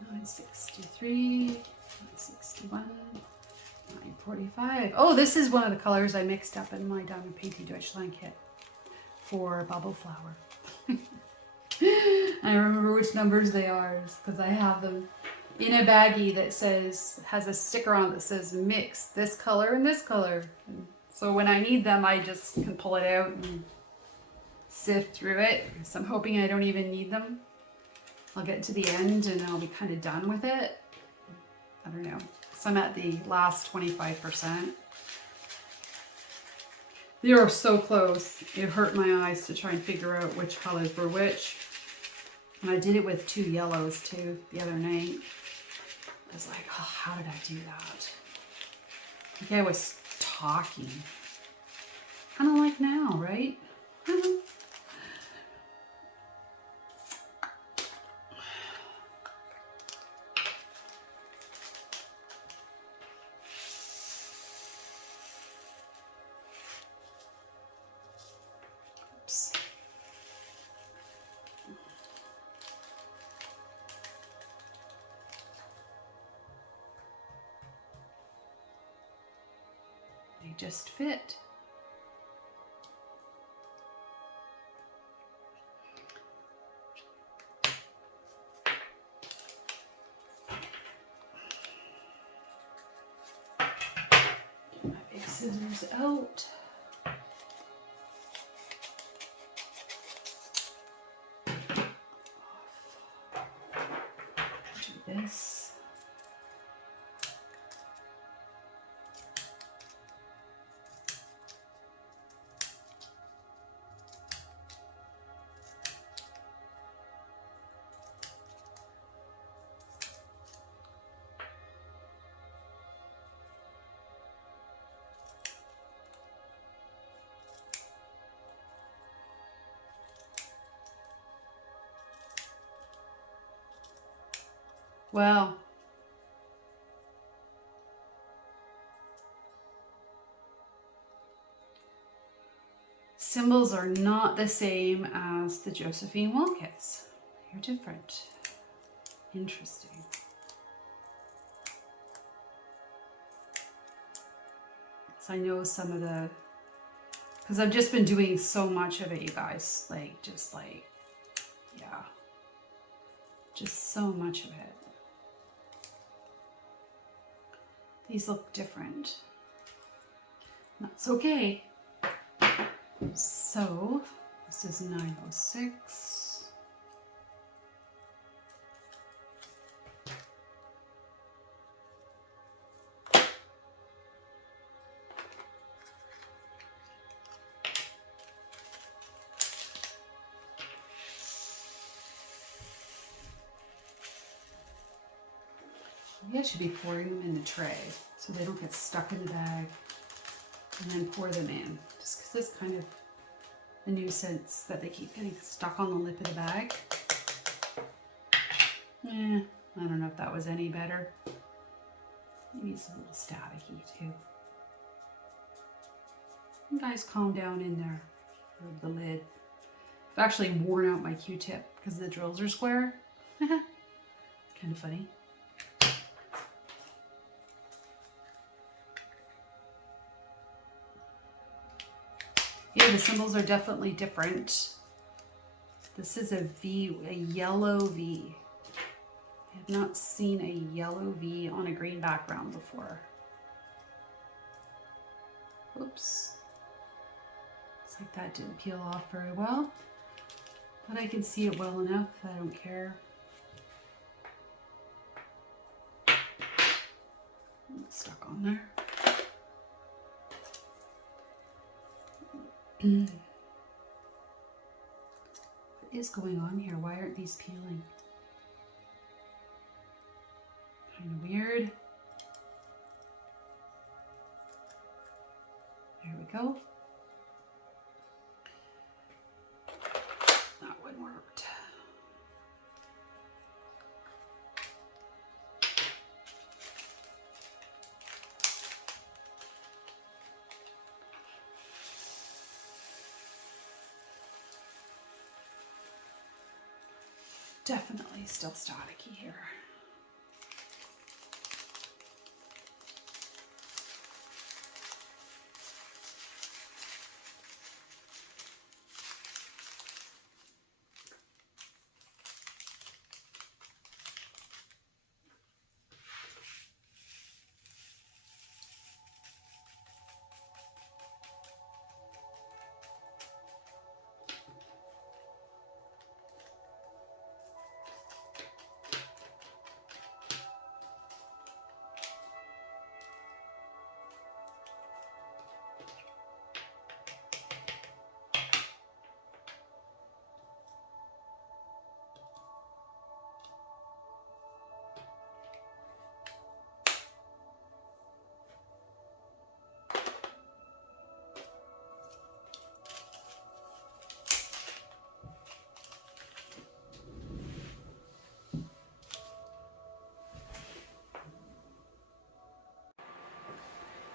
963, 961, 945. Oh, this is one of the colors I mixed up in my Diamond Painting Deutschland kit for Bubble Flower. I remember which numbers they are because I have them in a baggie that has a sticker on it that says mix this color and this color. And so when I need them, I just can pull it out and sift through it. So I'm hoping I don't even need them. I'll get to the end and I'll be kind of done with it. I don't know. So I'm at the last 25%. They are so close. It hurt my eyes to try and figure out which colors were which. And I did it with 2 yellows too the other night. I was like, oh, how did I do that? I think I was talking. Kind of like now, right? Oops. They just fit. scissors out. Do this. Well, symbols are not the same as the Josephine wall kits. They're different. Interesting. So I know some of the, because I've just been doing so much of it, you guys. Like, just like, yeah. Just so much of it. These look different. That's okay. So, this is 906. Maybe I should be pouring them in the tray so they don't get stuck in the bag, and then pour them in. Just because it's kind of a nuisance that they keep getting stuck on the lip of the bag. I don't know if that was any better. Maybe it's a little staticky too. You guys calm down in there. The lid. I've actually worn out my Q-tip because the drills are square. Kind of funny. Yeah, the symbols are definitely different. This is a V, a yellow V. I have not seen a yellow V on a green background before. Oops. Looks like that didn't peel off very well. But I can see it well enough, I don't care. It's stuck on there. What is going on here? Why aren't these peeling? Kind of weird. There we go. That one worked. Definitely still staticky here.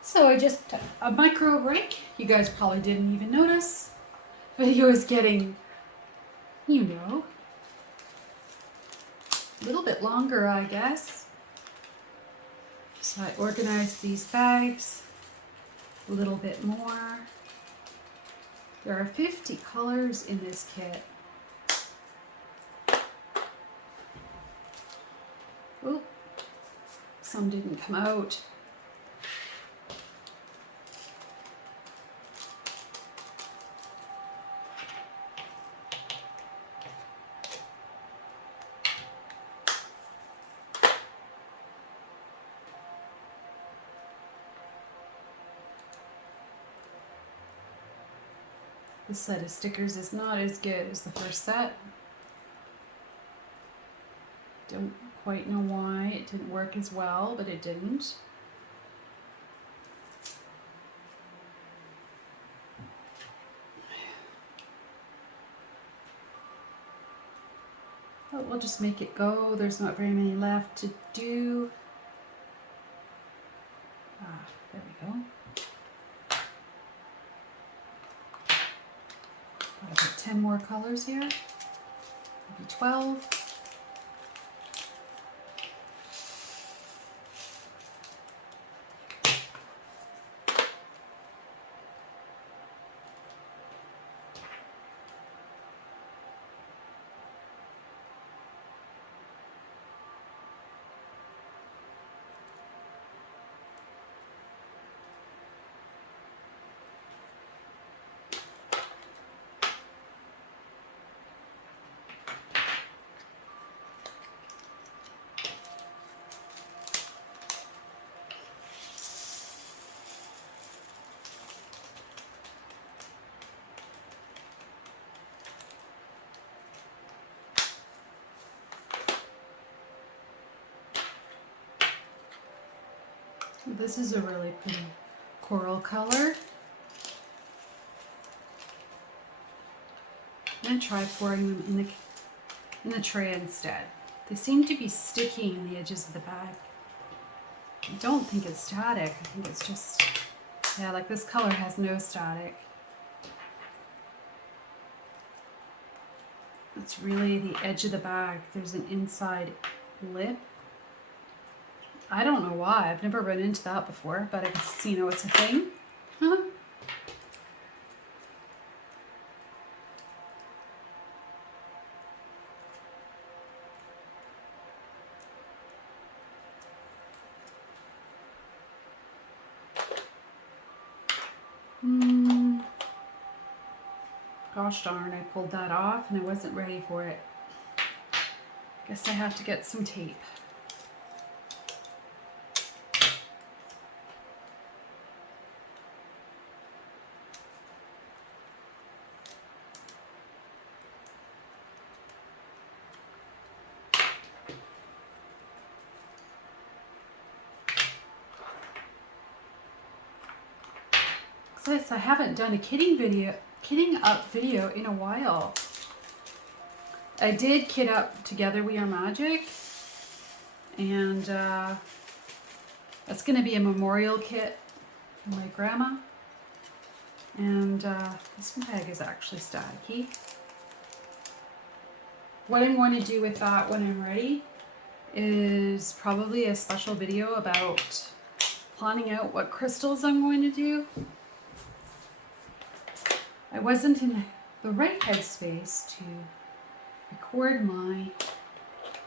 So I just took a micro break. You guys probably didn't even notice. Video is getting, you know, a little bit longer, I guess. So I organized these bags a little bit more. There are 50 colors in this kit. Oh, some didn't come out. This set of stickers is not as good as the first set. Don't quite know why it didn't work as well, but it didn't. But we'll just make it go. There's not very many left to do. There we go. Got about 10 more colors here. Maybe 12. This is a really pretty coral color. I'm going to try pouring them in the tray instead. They seem to be sticking in the edges of the bag. I don't think it's static. I think it's just, yeah, like this color has no static. It's really the edge of the bag. There's an inside lip. I don't know why. I've never run into that before, but I guess, you know, it's a thing. Huh? Gosh darn, I pulled that off and I wasn't ready for it. Guess I have to get some tape. I haven't done a kitting up video in a while. I did kit up Together We Are Magic, and that's going to be a memorial kit for my grandma. And this bag is actually staticky. What I'm going to do with that when I'm ready is probably a special video about planning out what crystals I'm going to do. I wasn't in the right headspace to record my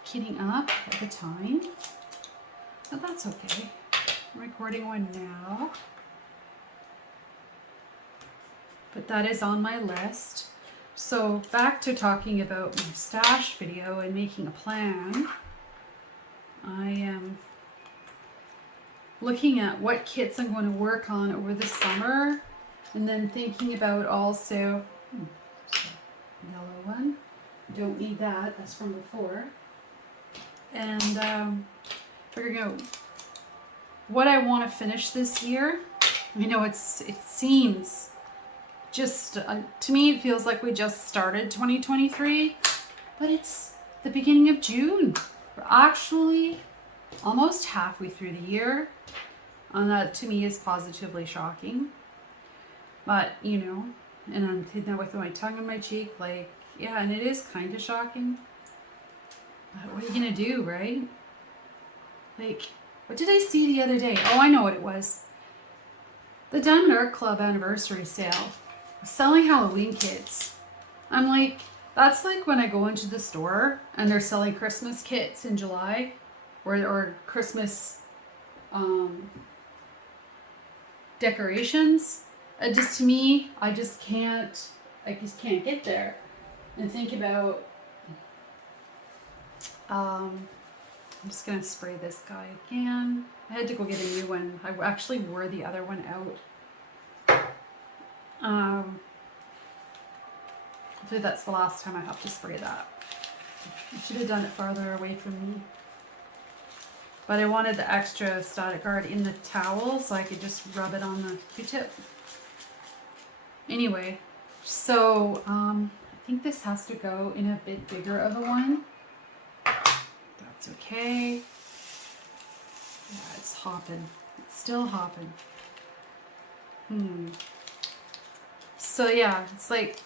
kitting up at the time, but that's okay. I'm recording one now, but that is on my list. So back to talking about my stash video and making a plan. I am looking at what kits I'm going to work on over the summer. And then thinking about also, yellow one, don't need that, that's from before. And figuring out what I want to finish this year. I know it seems just, to me it feels like we just started 2023, but it's the beginning of June. We're actually almost halfway through the year, and that to me is positively shocking. But, you know, and I'm hitting that with my tongue on my cheek, like, yeah, and it is kind of shocking. But what are you going to do, right? Like, what did I see the other day? Oh, I know what it was. The Diamond Art Club anniversary sale. Selling Halloween kits. I'm like, that's like when I go into the store and they're selling Christmas kits in July. Or Christmas decorations. Just to me, I just can't get there and think about, I'm just going to spray this guy again. I had to go get a new one. I actually wore the other one out. Hopefully that's the last time I have to spray that. I should have done it farther away from me. But I wanted the extra static art in the towel so I could just rub it on the Q-tip. Anyway, so I think this has to go in a bit bigger of a one. That's okay. Yeah, it's hopping. It's still hopping. So yeah, it's like,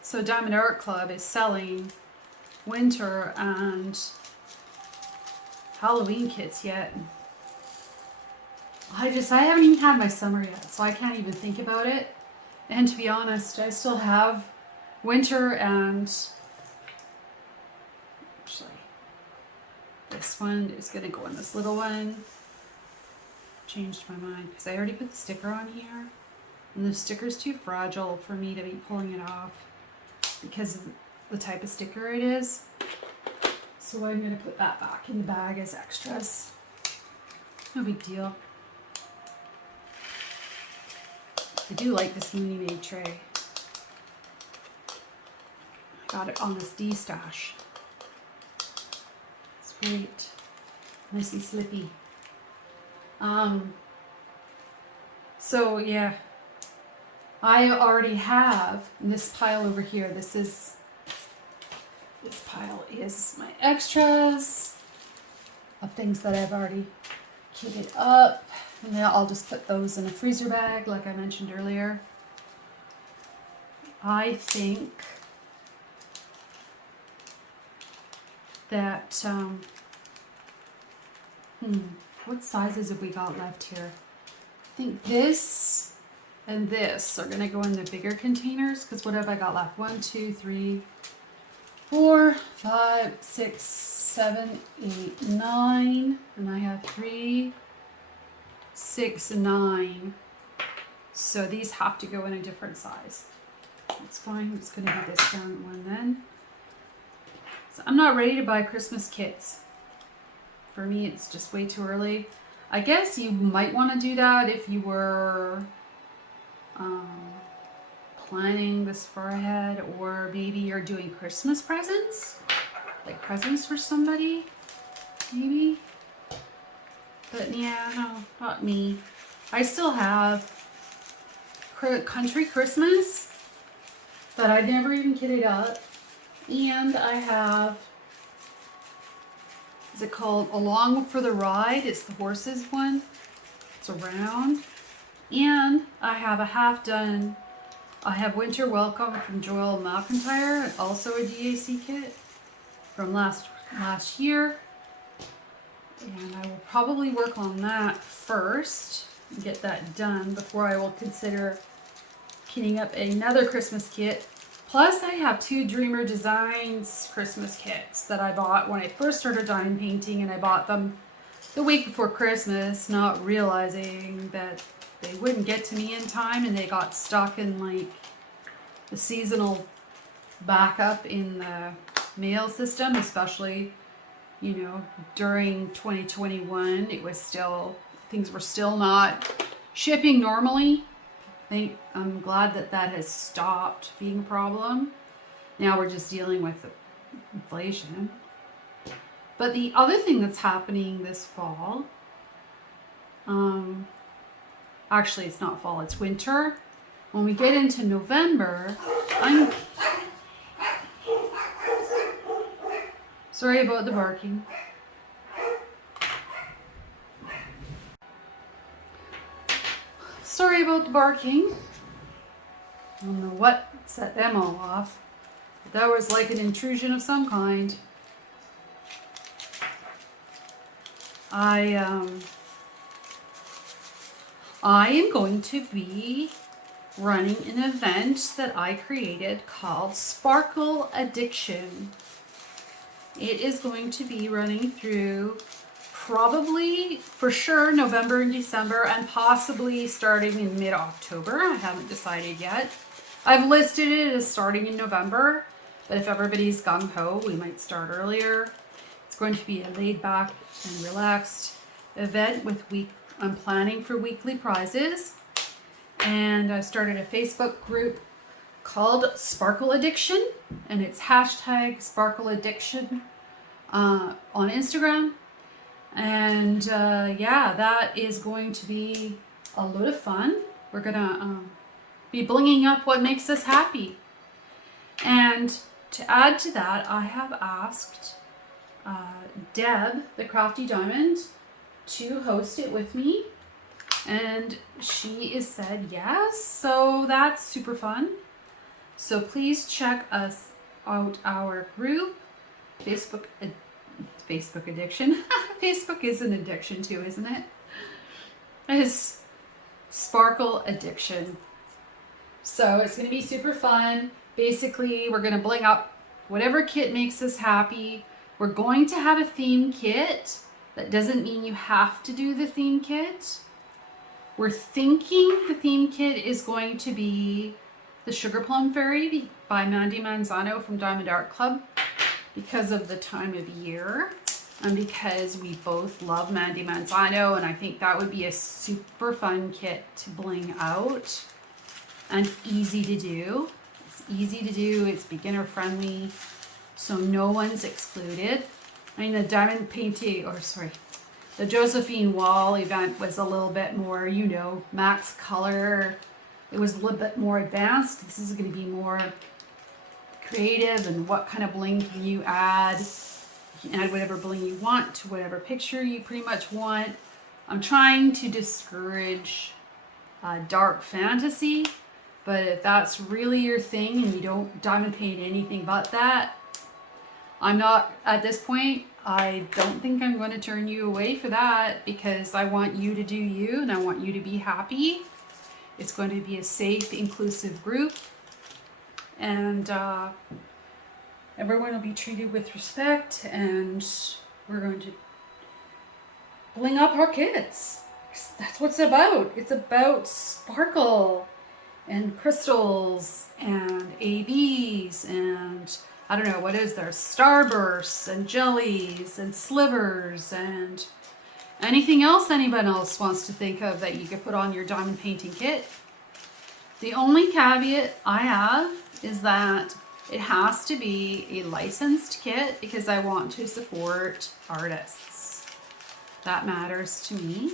so Diamond Art Club is selling winter and Halloween kits yet. I haven't even had my summer yet, so I can't even think about it. And to be honest, I still have winter and actually this one is gonna go in this little one. Changed my mind because I already put the sticker on here. And the sticker's too fragile for me to be pulling it off because of the type of sticker it is. So I'm going to put that back in the bag as extras. No big deal. I do like this Mooney Made tray. I got it on this D-stash. It's great. Nicely slippy. So yeah. I already have in this pile over here. This pile is my extras of things that I've already kitted up. And then I'll just put those in a freezer bag like I mentioned earlier. I think that, what sizes have we got left here? I think this and this are going to go in the bigger containers because what have I got left? 1, 2, 3, 4, 5, 6, 7, 8, 9. And I have 3, 6, 9. So these have to go in a different size. That's fine. It's going to be this giant one then. So I'm not ready to buy Christmas kits. For me, it's just way too early. I guess you might want to do that if you were planning this far ahead, or maybe you're doing Christmas presents, like presents for somebody, maybe. But yeah, no, not me. I still have Country Christmas that I never even kitted up, and I have, is it called Along for the Ride? It's the horses one. It's around. And I have a half done, I have Winter Welcome from Joel McIntyre, also a DAC kit from last year. And I will probably work on that first and get that done before I will consider kitting up another Christmas kit. Plus I have 2 Dreamer Designs Christmas kits that I bought when I first started diamond painting, and I bought them the week before Christmas, not realizing that they wouldn't get to me in time, and they got stuck in like the seasonal backup in the mail system, especially, you know, during 2021. It was still, things were still not shipping normally. I'm glad that that has stopped being a problem. Now we're just dealing with the inflation. But the other thing that's happening this fall, actually, it's not fall, it's winter. When we get into November, I'm sorry about the barking. Sorry about the barking. I don't know what set them all off. But that was like an intrusion of some kind. I am going to be running an event that I created called Sparkle Addiction. It is going to be running through probably, for sure, November and December, and possibly starting in mid-October. I haven't decided yet. I've listed it as starting in November, but if everybody's gung-ho, we might start earlier. It's going to be a laid-back and relaxed event with I'm planning for weekly prizes, and I started a Facebook group called Sparkle Addiction, and it's hashtag Sparkle Addiction on Instagram. And yeah, that is going to be a lot of fun. We're gonna be blinging up what makes us happy. And to add to that, I have asked Deb, the Crafty Diamond, to host it with me. And she has said yes, so that's super fun. So please check us out, our group, Facebook addiction. Facebook is an addiction too, isn't it? It's Sparkle Addiction. So it's going to be super fun. Basically, we're going to bling up whatever kit makes us happy. We're going to have a theme kit. That doesn't mean you have to do the theme kit. We're thinking the theme kit is going to be the Sugar Plum Fairy by Mandy Manzano from Diamond Art Club, because of the time of year and because we both love Mandy Manzano, and I think that would be a super fun kit to bling out and easy to do. It's easy to do, it's beginner friendly, so no one's excluded. I mean, the the Josephine Wall event was a little bit more, you know, max color. It was a little bit more advanced. This is going to be more creative, and what kind of bling can you add? You can add whatever bling you want to whatever picture you pretty much want. I'm trying to discourage dark fantasy, but if that's really your thing and you don't diamond paint anything but that, I'm not, at this point, I don't think I'm going to turn you away for that, because I want you to do you and I want you to be happy. It's going to be a safe, inclusive group, and everyone will be treated with respect, and we're going to bling up our kits. That's what it's about. It's about sparkle and crystals and ABs and I don't know, what is there? Starbursts and jellies and slivers and anything else anyone else wants to think of that you could put on your diamond painting kit. The only caveat I have is that it has to be a licensed kit, because I want to support artists. That matters to me.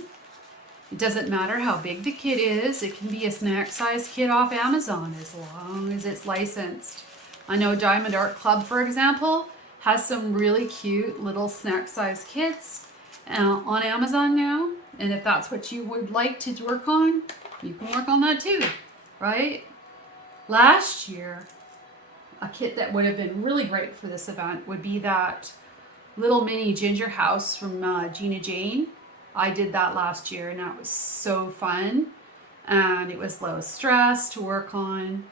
It doesn't matter how big the kit is. It can be a snack size kit off Amazon as long as it's licensed. I know Diamond Art Club, for example, has some really cute little snack size kits on Amazon now. And if that's what you would like to work on, you can work on that too, right? Last year, a kit that would have been really great for this event would be that little mini ginger house from Gina Jane. I did that last year and that was so fun. And it was low stress to work on.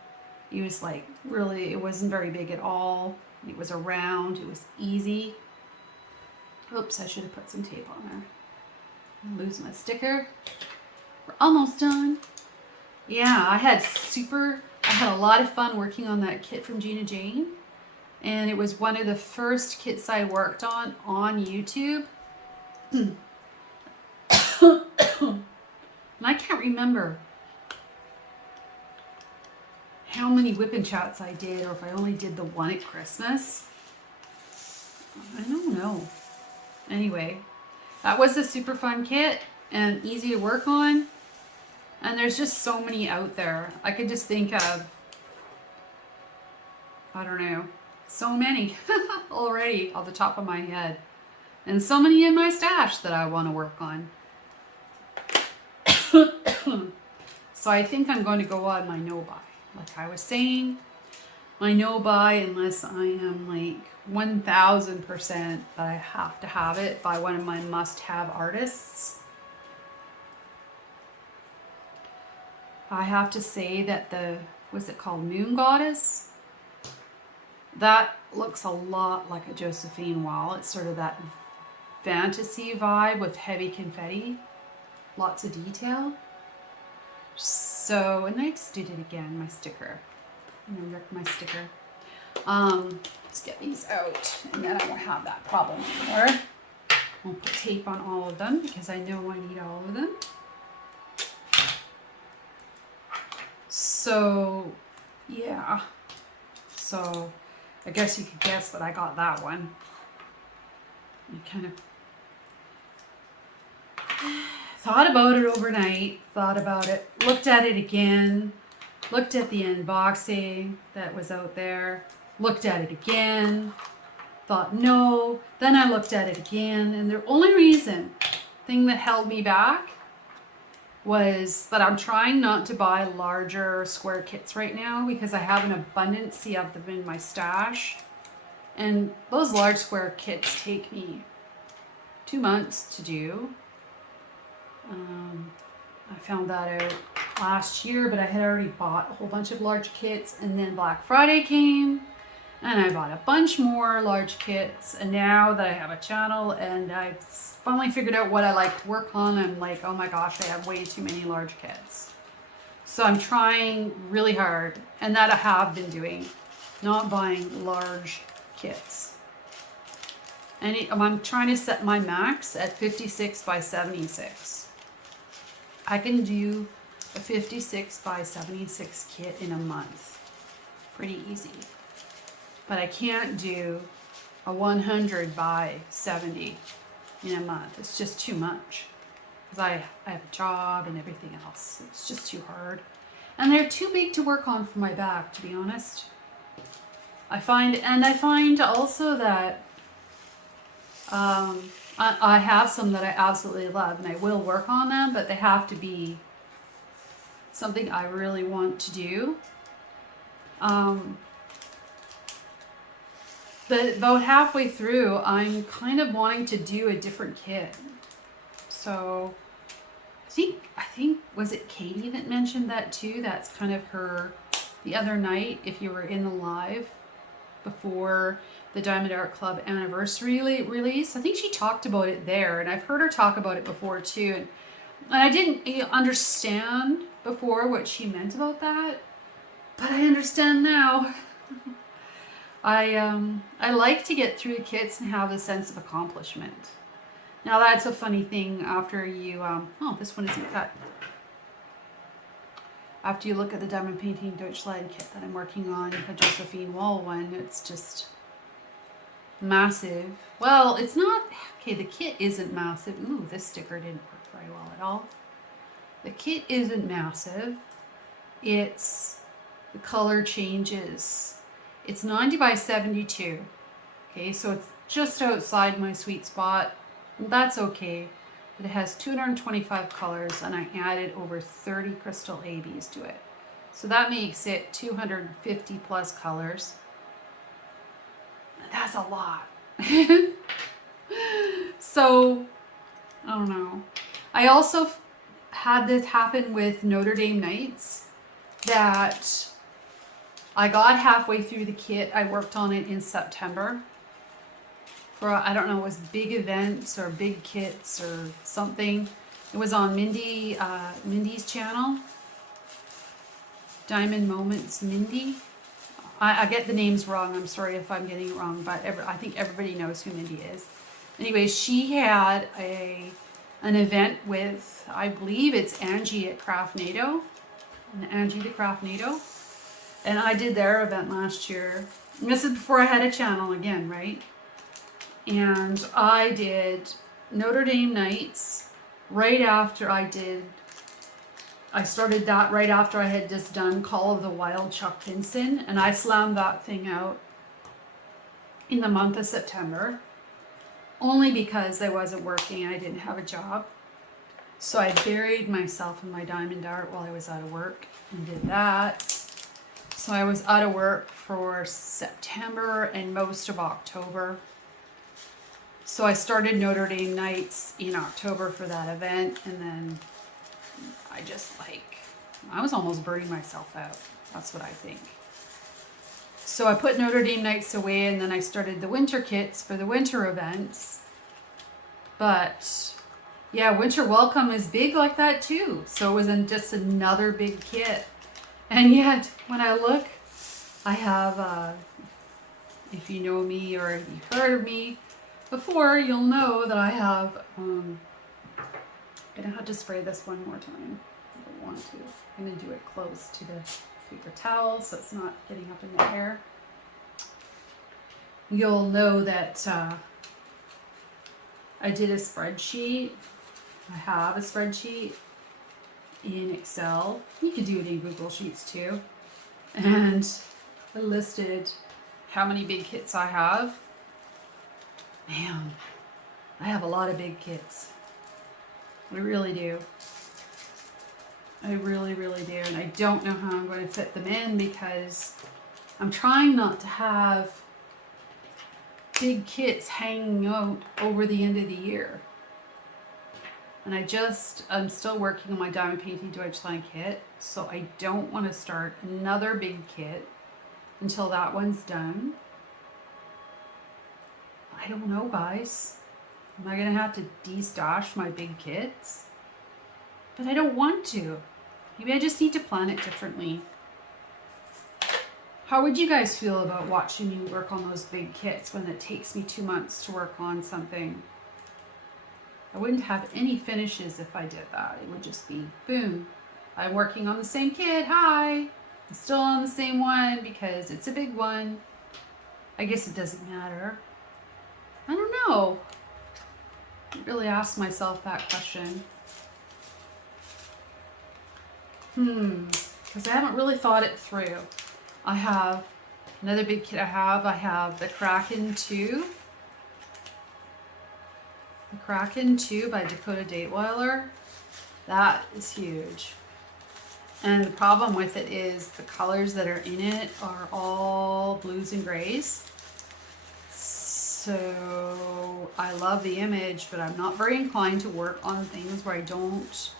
It was like really, it wasn't very big at all. It was round, it was easy. Oops, I should have put some tape on there. I'm losing my sticker. We're almost done. Yeah, I had a lot of fun working on that kit from Gina Jane. And it was one of the first kits I worked on YouTube. And I can't remember how many whipping chats I did, or if I only did the one at Christmas. I don't know. Anyway, that was a super fun kit and easy to work on. And there's just so many out there. I could just think of, I don't know, so many already off the top of my head. And so many in my stash that I want to work on. So I think I'm going to go on my no-buy. Like I was saying, my no-buy, unless I am like 1000% that I have to have it by one of my must-have artists. I have to say that what's it called, Moon Goddess? That looks a lot like a Josephine Wall. It's sort of that fantasy vibe with heavy confetti. Lots of detail. So, and I just did it again, my sticker. I'm gonna wreck my sticker. Let's get these out, and then I won't have that problem anymore. I'll put tape on all of them because I know I need all of them. So, yeah. So I guess you could guess that I got that one. You kind of thought about it overnight, thought about it, looked at it again, looked at the unboxing that was out there, looked at it again, thought no, then I looked at it again, and the only thing that held me back was that I'm trying not to buy larger square kits right now because I have an abundance of them in my stash. And those large square kits take me 2 months to do. I found that out last year, but I had already bought a whole bunch of large kits, and then Black Friday came and I bought a bunch more large kits, and now that I have a channel and I've finally figured out what I like to work on, I'm like, oh my gosh, I have way too many large kits. So I'm trying really hard, and that I have been doing, not buying large kits. And I'm trying to set my max at 56 by 76. I can do a 56 by 76 kit in a month. Pretty easy. But I can't do a 100 by 70 in a month. It's just too much. Because I have a job and everything else. It's just too hard. And they're too big to work on for my back, to be honest. I find also that I have some that I absolutely love and I will work on them, but they have to be something I really want to do. But about halfway through, I'm kind of wanting to do a different kit. So I think was it Katie that mentioned that too? That's kind of her the other night, if you were in the live before the Diamond Art Club anniversary release. I think she talked about it there, and I've heard her talk about it before too. And I didn't understand before what she meant about that, but I understand now. I like to get through the kits and have a sense of accomplishment. Now that's a funny thing after you, oh, this one isn't cut. After you look at the Diamond Painting Deutschland kit that I'm working on, the Josephine Wall one, it's just massive. Well, it's not, okay, the kit isn't massive. Ooh, this sticker didn't work very well at all. The kit isn't massive. It's, the color changes. It's 90 by 72. Okay, so it's just outside my sweet spot. That's okay. But it has 225 colors, and I added over 30 crystal ABs to it. So that makes it 250 plus colors. That's a lot. So, I don't know. I also had this happen with Notre Dame Nights, that I got halfway through the kit. I worked on it in September for, I don't know, it was big events or big kits or something. It was on Mindy's channel. Diamond Moments Mindy. I get the names wrong. I'm sorry if I'm getting it wrong, but I think everybody knows who Mindy is. Anyway, she had an event with, I believe it's Angie at Craftnado. Angie the Craftnado. And I did their event last year. And this is before I had a channel again, right? And I did Notre Dame Nights right after I started that right after I had just done Call of the Wild Chuck Pinson, and I slammed that thing out in the month of September, only because I wasn't working, I didn't have a job. So I buried myself in my diamond art while I was out of work and did that. So I was out of work for September and most of October. So I started Notre Dame Nights in October for that event, and then I just I was almost burning myself out. That's what I think. So I put Notre Dame Nights away, and then I started the winter kits for the winter events. But yeah, Winter Welcome is big like that too. So it wasn't just another big kit. And yet, when I look, I have, if you know me or if you've heard of me before, you'll know that I have, I'm going to have to spray this one more time. I don't want to. I'm going to do it close to the paper towel so it's not getting up in the hair. You'll know that I did a spreadsheet. I have a spreadsheet in Excel. You could do it in Google Sheets too. And I listed how many big kits I have. Man, I have a lot of big kits. I really do. I really, really do. And I don't know how I'm going to fit them in because I'm trying not to have big kits hanging out over the end of the year. And I'm still working on my Diamond Painting Deutschland kit, so I don't want to start another big kit until that one's done. I don't know, guys. Am I going to have to de-stash my big kits? But I don't want to. Maybe I just need to plan it differently. How would you guys feel about watching me work on those big kits when it takes me 2 months to work on something? I wouldn't have any finishes if I did that. It would just be, boom, I'm working on the same kit, hi. I'm still on the same one because it's a big one. I guess it doesn't matter. I don't know. I really asked myself that question. Because I haven't really thought it through. I have another big kit I have the Kraken 2. The Kraken 2 by Dakota Dateweiler. That is huge. And the problem with it is the colors that are in it are all blues and grays. So I love the image, but I'm not very inclined to work on things where I don't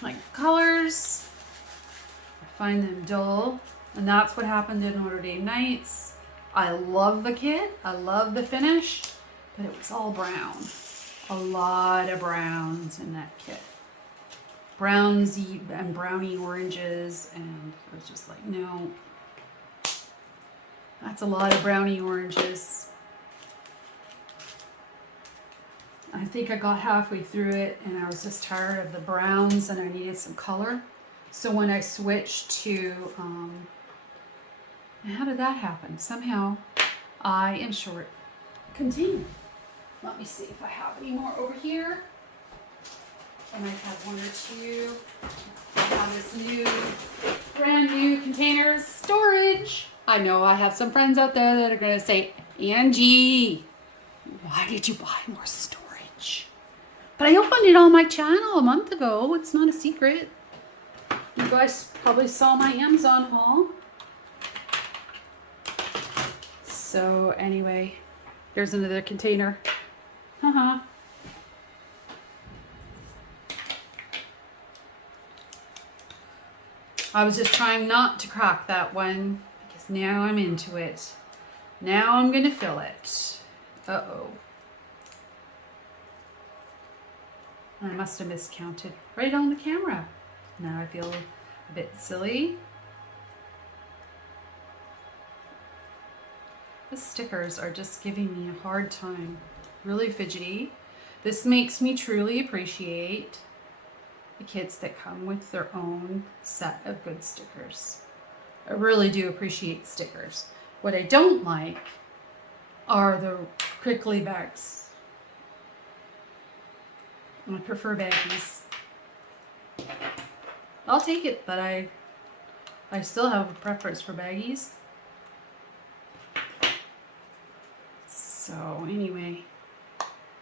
like colors. I find them dull. And that's what happened in Notre Dame Nights. I love the kit. I love the finish. But it was all brown. A lot of browns in that kit. Brownsy and browny oranges. And I was just like, no. That's a lot of browny oranges. I think I got halfway through it and I was just tired of the browns and I needed some color. So when I switched to, how did that happen? Somehow I am short container. Let me see if I have any more over here. I might have one or two. I have this brand new container of storage. I know I have some friends out there that are going to say, Angie, why did you buy more storage? But I opened it on my channel a month ago. It's not a secret. You guys probably saw my Amazon haul. So anyway, there's another container. I was just trying not to crack that one because now I'm into it. Now I'm going to fill it. Uh-oh. I must have miscounted right on the camera. Now I feel a bit silly. The stickers are just giving me a hard time. Really fidgety. This makes me truly appreciate the kits that come with their own set of good stickers. I really do appreciate stickers. What I don't like are the crinkly bags. I prefer baggies. I'll take it, but I still have a preference for baggies. So anyway,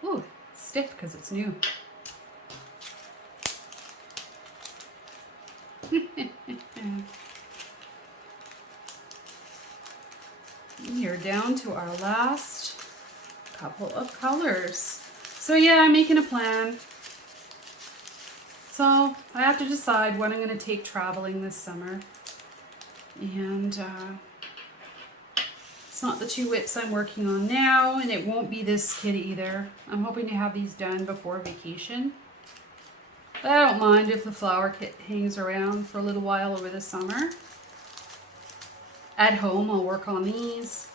ooh, stiff because it's new. We're down to our last couple of colors. So yeah, I'm making a plan. So I have to decide when I'm going to take traveling this summer. And it's not the 2 whips I'm working on now, and it won't be this kit either. I'm hoping to have these done before vacation. But I don't mind if the flower kit hangs around for a little while over the summer. At home, I'll work on these.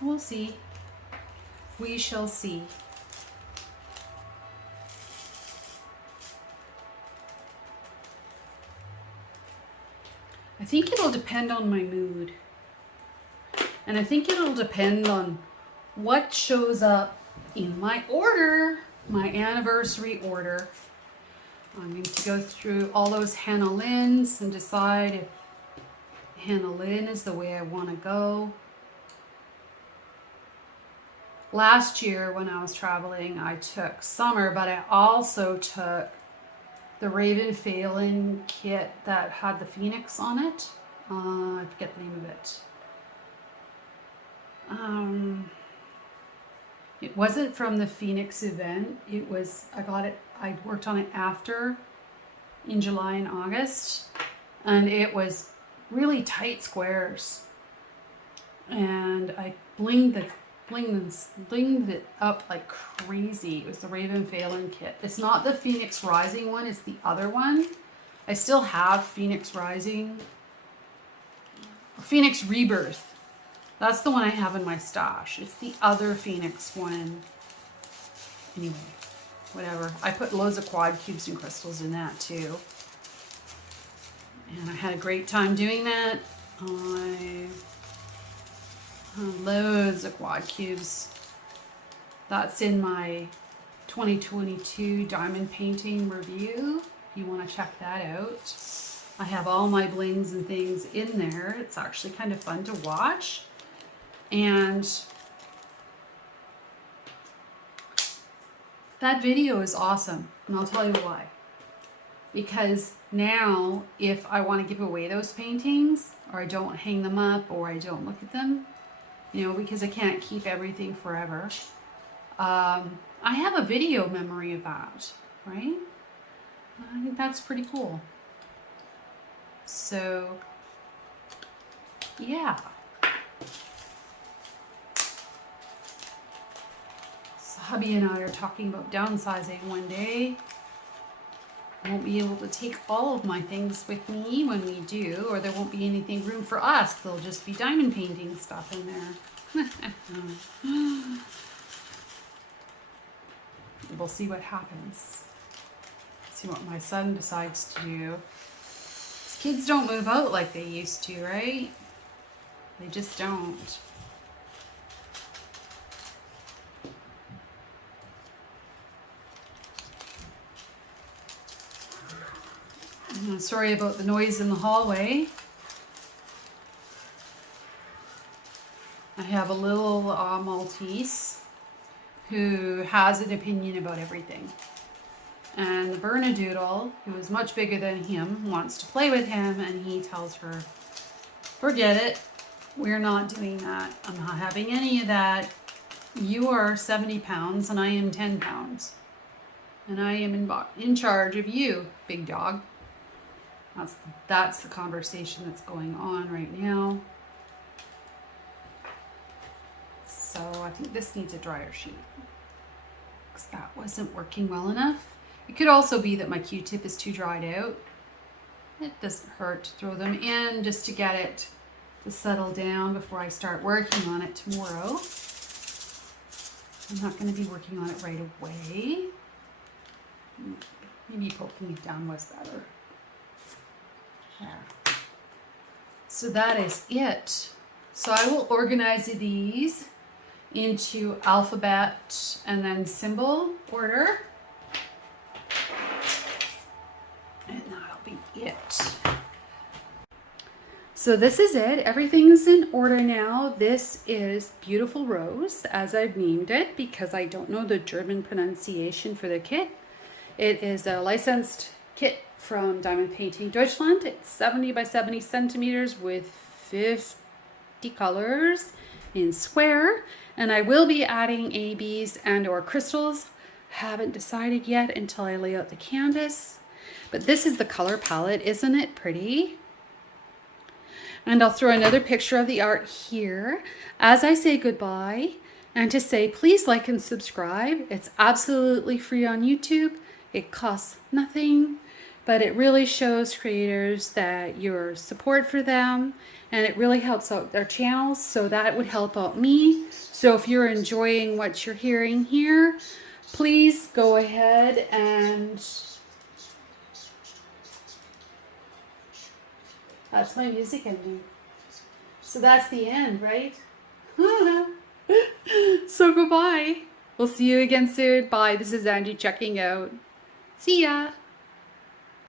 We'll see. We shall see. I think it'll depend on my mood. And I think it'll depend on what shows up in my order, my anniversary order. I'm going to go through all those Hannah Lynn's and decide if Hannah Lynn is the way I want to go. Last year when I was traveling, I took summer, but I also took the Raven Phelan kit that had the Phoenix on it. I forget the name of it. It wasn't from the Phoenix event. It was, I worked on it after in July and August, and it was really tight squares. And I blinged it up like crazy. It was the Raven Phelan kit. It's not the Phoenix Rising one, it's the other one. I still have Phoenix Rising. Phoenix Rebirth. That's the one I have in my stash. It's the other Phoenix one. Anyway, whatever. I put loads of quad cubes and crystals in that too. And I had a great time doing that. I had loads of quad cubes. That's in my 2022 Diamond Painting review. If you want to check that out. I have all my blings and things in there. It's actually kind of fun to watch. And that video is awesome, and I'll tell you why. Because now, if I want to give away those paintings, or I don't hang them up, or I don't look at them, you know, because I can't keep everything forever, I have a video memory of that, right? I think that's pretty cool. So, yeah. Hubby and I are talking about downsizing one day. I won't be able to take all of my things with me when we do, or there won't be anything room for us. There'll just be diamond painting stuff in there. We'll see what happens. See what my son decides to do. Kids don't move out like they used to, right? They just don't. Sorry about the noise in the hallway. I have a little Maltese who has an opinion about everything. And the Bernedoodle, who is much bigger than him, wants to play with him, and he tells her, forget it, we're not doing that. I'm not having any of that. You are 70 pounds and I am 10 pounds. And I am in charge of you, big dog. That's the conversation that's going on right now. So I think this needs a dryer sheet, because that wasn't working well enough. It could also be that my Q-tip is too dried out. It doesn't hurt to throw them in just to get it to settle down before I start working on it tomorrow. I'm not going to be working on it right away. Maybe poking it down was better. There. So that is it. So I will organize these into alphabet and then symbol order. And that'll be it. So this is it. Everything's in order now. This is Beautiful Rose, as I've named it, because I don't know the German pronunciation for the kit. It is a licensed kit from Diamond Painting Deutschland. It's 70 by 70 centimeters with 50 colors in square. And I will be adding ABs and or crystals. Haven't decided yet until I lay out the canvas. But this is the color palette. Isn't it pretty? And I'll throw another picture of the art here as I say goodbye, and to say please like and subscribe. It's absolutely free on YouTube. It costs nothing, but it really shows creators that your support for them, and it really helps out their channels, so that would help out me. So if you're enjoying what you're hearing here, please go ahead and That's my music ending. So that's the end, right? So goodbye. We'll see you again soon. Bye. This is Angie checking out. See ya.